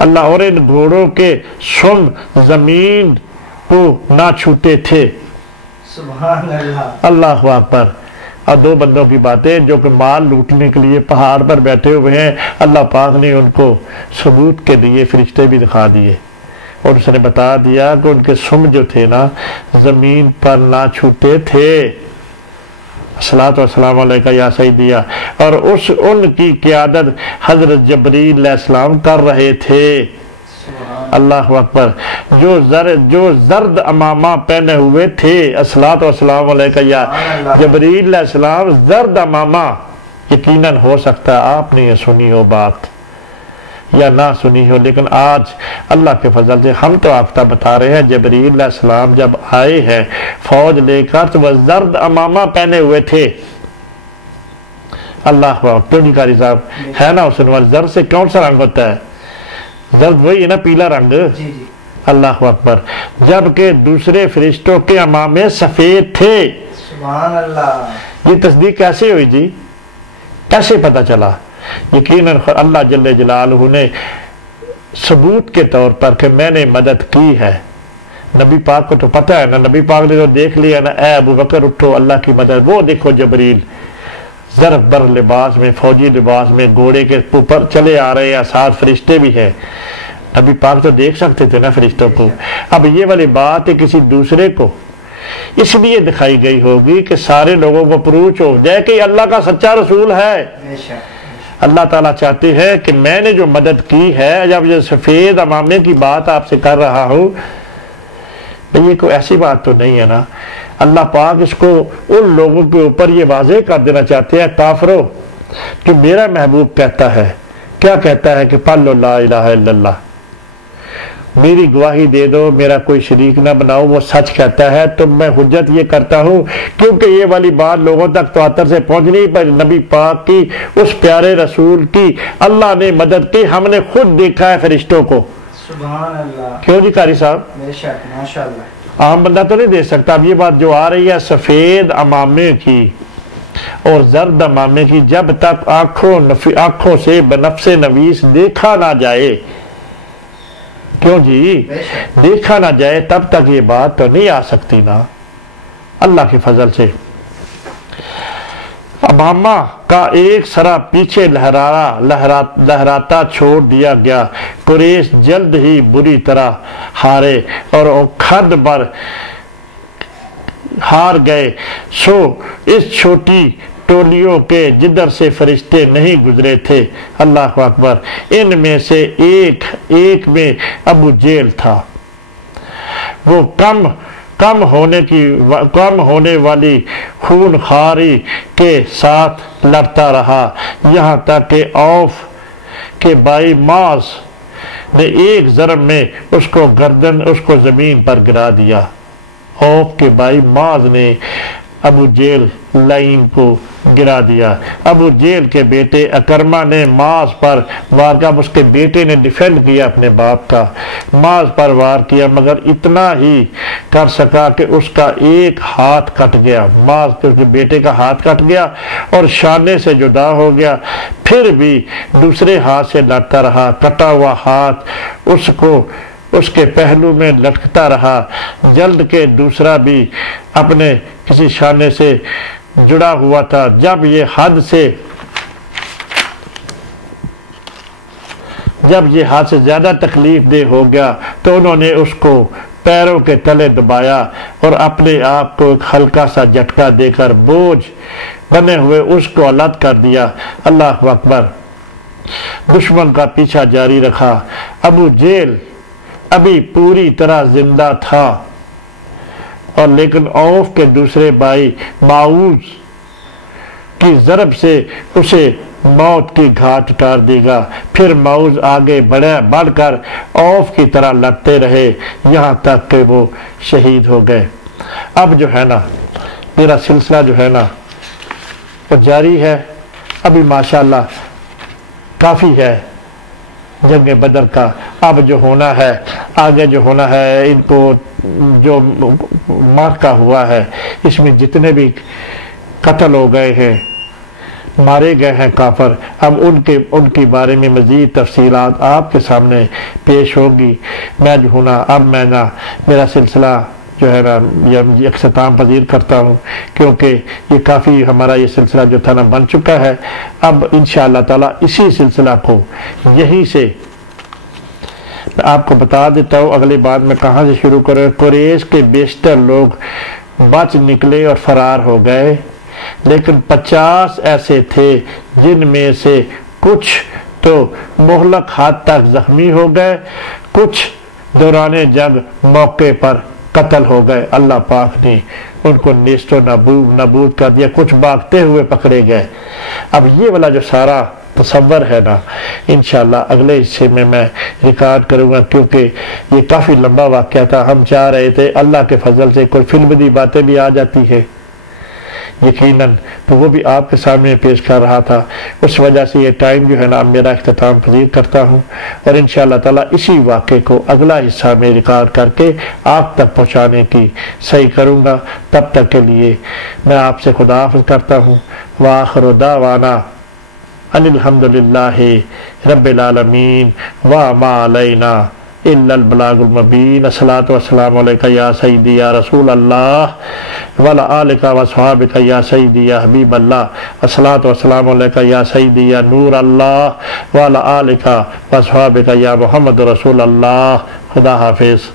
اللہ، اور ان گھوڑوں کے سم زمین کو نہ چھوتے تھے۔ سبحان اللہ، اللہ اکبر۔ اور دو بندوں کی باتیں جو کہ مال لوٹنے کے لیے پہاڑ پر بیٹھے ہوئے ہیں، اللہ پاک نے ان کو ثبوت کے لیے فرشتے بھی دکھا دیے، اور اس نے بتا دیا کہ ان کے سم جو تھے نا زمین پر نہ چھوتے تھے۔ الصلاۃ والسلام علیکہ یا سیدیہ، اور ان کی قیادت حضرت جبریل علیہ السلام کر رہے تھے۔ اللہ اکبر۔ جو زرد امامہ پہنے ہوئے تھے، الصلاۃ والسلام علیکہ یا جبریل علیہ السلام، زرد امامہ، یقیناً ہو سکتا ہے آپ نے یہ سنی ہو بات یا نہ سنی ہو، لیکن آج اللہ کے فضل سے ہم تو آپ بتا رہے ہیں، جبریل علیہ السلام جب آئے ہیں فوج لے کر تو وہ زرد امامہ پہنے ہوئے تھے۔ اللہ کیوں نہیں قاری صاحب ہے نا حسن وال، زرد سے کون سا رنگ ہوتا ہے؟ زرد وہی ہے نا، پیلا رنگ۔ اللہ اکبر۔ جبکہ دوسرے فرشتوں کے امامے سفید تھے۔ سبحان اللہ۔ یہ تصدیق کیسے ہوئی جی؟ کیسے پتہ چلا؟ یقیناً اللہ جل جلالہ نے ثبوت کے طور پر کہ میں نے مدد کی ہے۔ نبی پاک کو تو پتہ ہے نا، نبی پاک نے تو دیکھ لیا نا، اے ابو بکر اٹھو، اللہ کی مدد۔ وہ دیکھو جبریل زرف بر لباس میں، فوجی لباس میں، گھوڑے کے اوپر چلے آ رہے ہیں، ساتھ فرشتے بھی ہیں۔ نبی پاک تو دیکھ سکتے تھے نا فرشتوں کو۔ اب یہ والی بات ہے کسی دوسرے کو اس لیے دکھائی گئی ہوگی کہ سارے لوگوں کو پروچ ہو جائے کہ اللہ کا سچا رسول ہے۔ اللہ تعالیٰ چاہتے ہیں کہ میں نے جو مدد کی ہے، جب یہ سفید امامے کی بات آپ سے کر رہا ہوں، یہ کوئی ایسی بات تو نہیں ہے نا۔ اللہ پاک اس کو ان لوگوں کے اوپر یہ واضح کر دینا چاہتے ہیں، کافروں، کہ میرا محبوب کہتا ہے، کیا کہتا ہے کہ پڑھ لو لا الہ الا اللہ، میری گواہی دے دو، میرا کوئی شریک نہ بناؤ، وہ سچ کہتا ہے۔ تو میں حجت یہ کرتا ہوں کیونکہ یہ والی بات لوگوں تک تواتر سے پہنچنی پر نبی پاک کی، اس پیارے رسول کی اللہ نے مدد کی، ہم نے خود دیکھا ہے فرشتوں کو۔ سبحان اللہ، کیوں جی قاری صاحب؟ بے شک، ماشاءاللہ۔ عام بندہ تو نہیں دیکھ سکتا۔ اب یہ بات جو آ رہی ہے سفید امامے کی اور زرد امامے کی، جب تک آنکھوں سے بنفس نویس دیکھا نہ جائے، کیوں جی دیکھا نہ جائے، تب تک یہ بات تو نہیں آ سکتی نا اللہ کے فضل سے۔ امامہ کا ایک سرا پیچھے لہراتا چھوڑ دیا گیا، قریش جلد ہی بری طرح ہارے اور کھد بر ہار گئے، سو اس چھوٹی ٹولیوں کے جدھر سے فرشتے نہیں گزرے تھے، اللہ اکبر، ان میں سے ایک میں ابو جہل تھا۔ وہ کم ہونے والی خون خاری کے ساتھ لڑتا رہا، یہاں تک کہ اوف کے بھائی معاذ نے ایک ضرب میں اس کو زمین پر گرا دیا۔ اوف کے بھائی معاذ نے ابو جہل لعین کو گرا دیا۔ ابو جہل کے بیٹے اکرمہ نے معاذ پر وار کیا، اس کے بیٹے نے ڈیفینڈ کیا اپنے باپ کا، معاذ پر وار کیا، مگر اتنا ہی کر سکا کہ اس کا ایک ہاتھ کٹ گیا، معاذ کے بیٹے کا ہاتھ کٹ گیا اور شانے سے جدا ہو گیا، پھر بھی دوسرے ہاتھ سے لڑتا رہا، کٹا ہوا ہاتھ اس کے پہلو میں لٹکتا رہا، جلد کے دوسرا بھی اپنے کسی شانے سے جڑا ہوا تھا۔ جب یہ حد سے زیادہ تکلیف دہ ہو گیا تو انہوں نے اس کو پیروں کے تلے دبایا اور اپنے آپ کو ایک ہلکا سا جھٹکا دے کر بوجھ بنے ہوئے اس کو الگ کر دیا۔ اللہ اکبر۔ دشمن کا پیچھا جاری رکھا۔ ابو جہل ابھی پوری طرح زندہ تھا، اور لیکن اوف کے دوسرے بھائی معوذ کی ضرب سے اسے موت کی گھاٹ اتار دے گا۔ پھر معوذ آگے بڑھ کر اوف کی طرح لڑتے رہے یہاں تک کہ وہ شہید ہو گئے۔ اب جو ہے نا میرا سلسلہ جو ہے نا وہ جاری ہے، ابھی ماشاءاللہ کافی ہے جنگ بدر کا۔ اب جو ہونا ہے آگے جو ہونا ہے، ان کو جو معرکہ ہوا ہے اس میں جتنے بھی قتل ہو گئے ہیں، مارے گئے ہیں کافر، اب ان کے بارے میں مزید تفصیلات آپ کے سامنے پیش ہوگی۔ میں جو ہوں نا اب میں نا میرا سلسلہ جو ہے نا یہ اختتام پذیر کرتا ہوں، کیونکہ یہ کافی ہمارا یہ سلسلہ جو تھا نا بن چکا ہے۔ اب انشاءاللہ تعالی اسی سلسلہ کو یہیں سے میں آپ کو بتا دیتا ہوں اگلی بات میں کہاں سے شروع کروں۔ قریش کے بیشتر لوگ بچ نکلے اور فرار ہو گئے، لیکن 50 ایسے تھے جن میں سے کچھ تو مہلک حد تک زخمی ہو گئے، کچھ دوران جنگ موقع پر قتل ہو گئے، اللہ پاک نے ان کو نیست و نابود کر دیا، کچھ بھاگتے ہوئے پکڑے گئے۔ اب یہ والا جو سارا تصور ہے نا انشاءاللہ اگلے حصے میں ریکارڈ کروں گا، کیونکہ یہ کافی لمبا واقعہ تھا۔ ہم چاہ رہے تھے اللہ کے فضل سے کوئی فلمی باتیں بھی آ جاتی ہے یقیناً، تو وہ بھی آپ کے سامنے پیش کر رہا تھا، اس وجہ سے یہ ٹائم جو ہے نا میرا اختتام پذیر کرتا ہوں، اور انشاءاللہ تعالی اسی واقعے کو اگلا حصہ میں ریکارڈ کر کے آپ تک پہنچانے کی صحیح کروں گا۔ تب تک کے لیے میں آپ سے خداحافظ کرتا ہوں۔ وآخر دعوانا ان الحمدللہ رب العالمین وما علینا الا البلاغ المبین۔ الصلاۃ والسلام علیکہ یا سیدی یا رسول اللہ وعلی آلک واصحابک یا سیدی یا حبیب اللہ۔ الصلاۃ والسلام علیکہ یا سیدی یا نور اللہ وعلی آلک واصحابک یا محمد رسول اللہ۔ خدا حافظ۔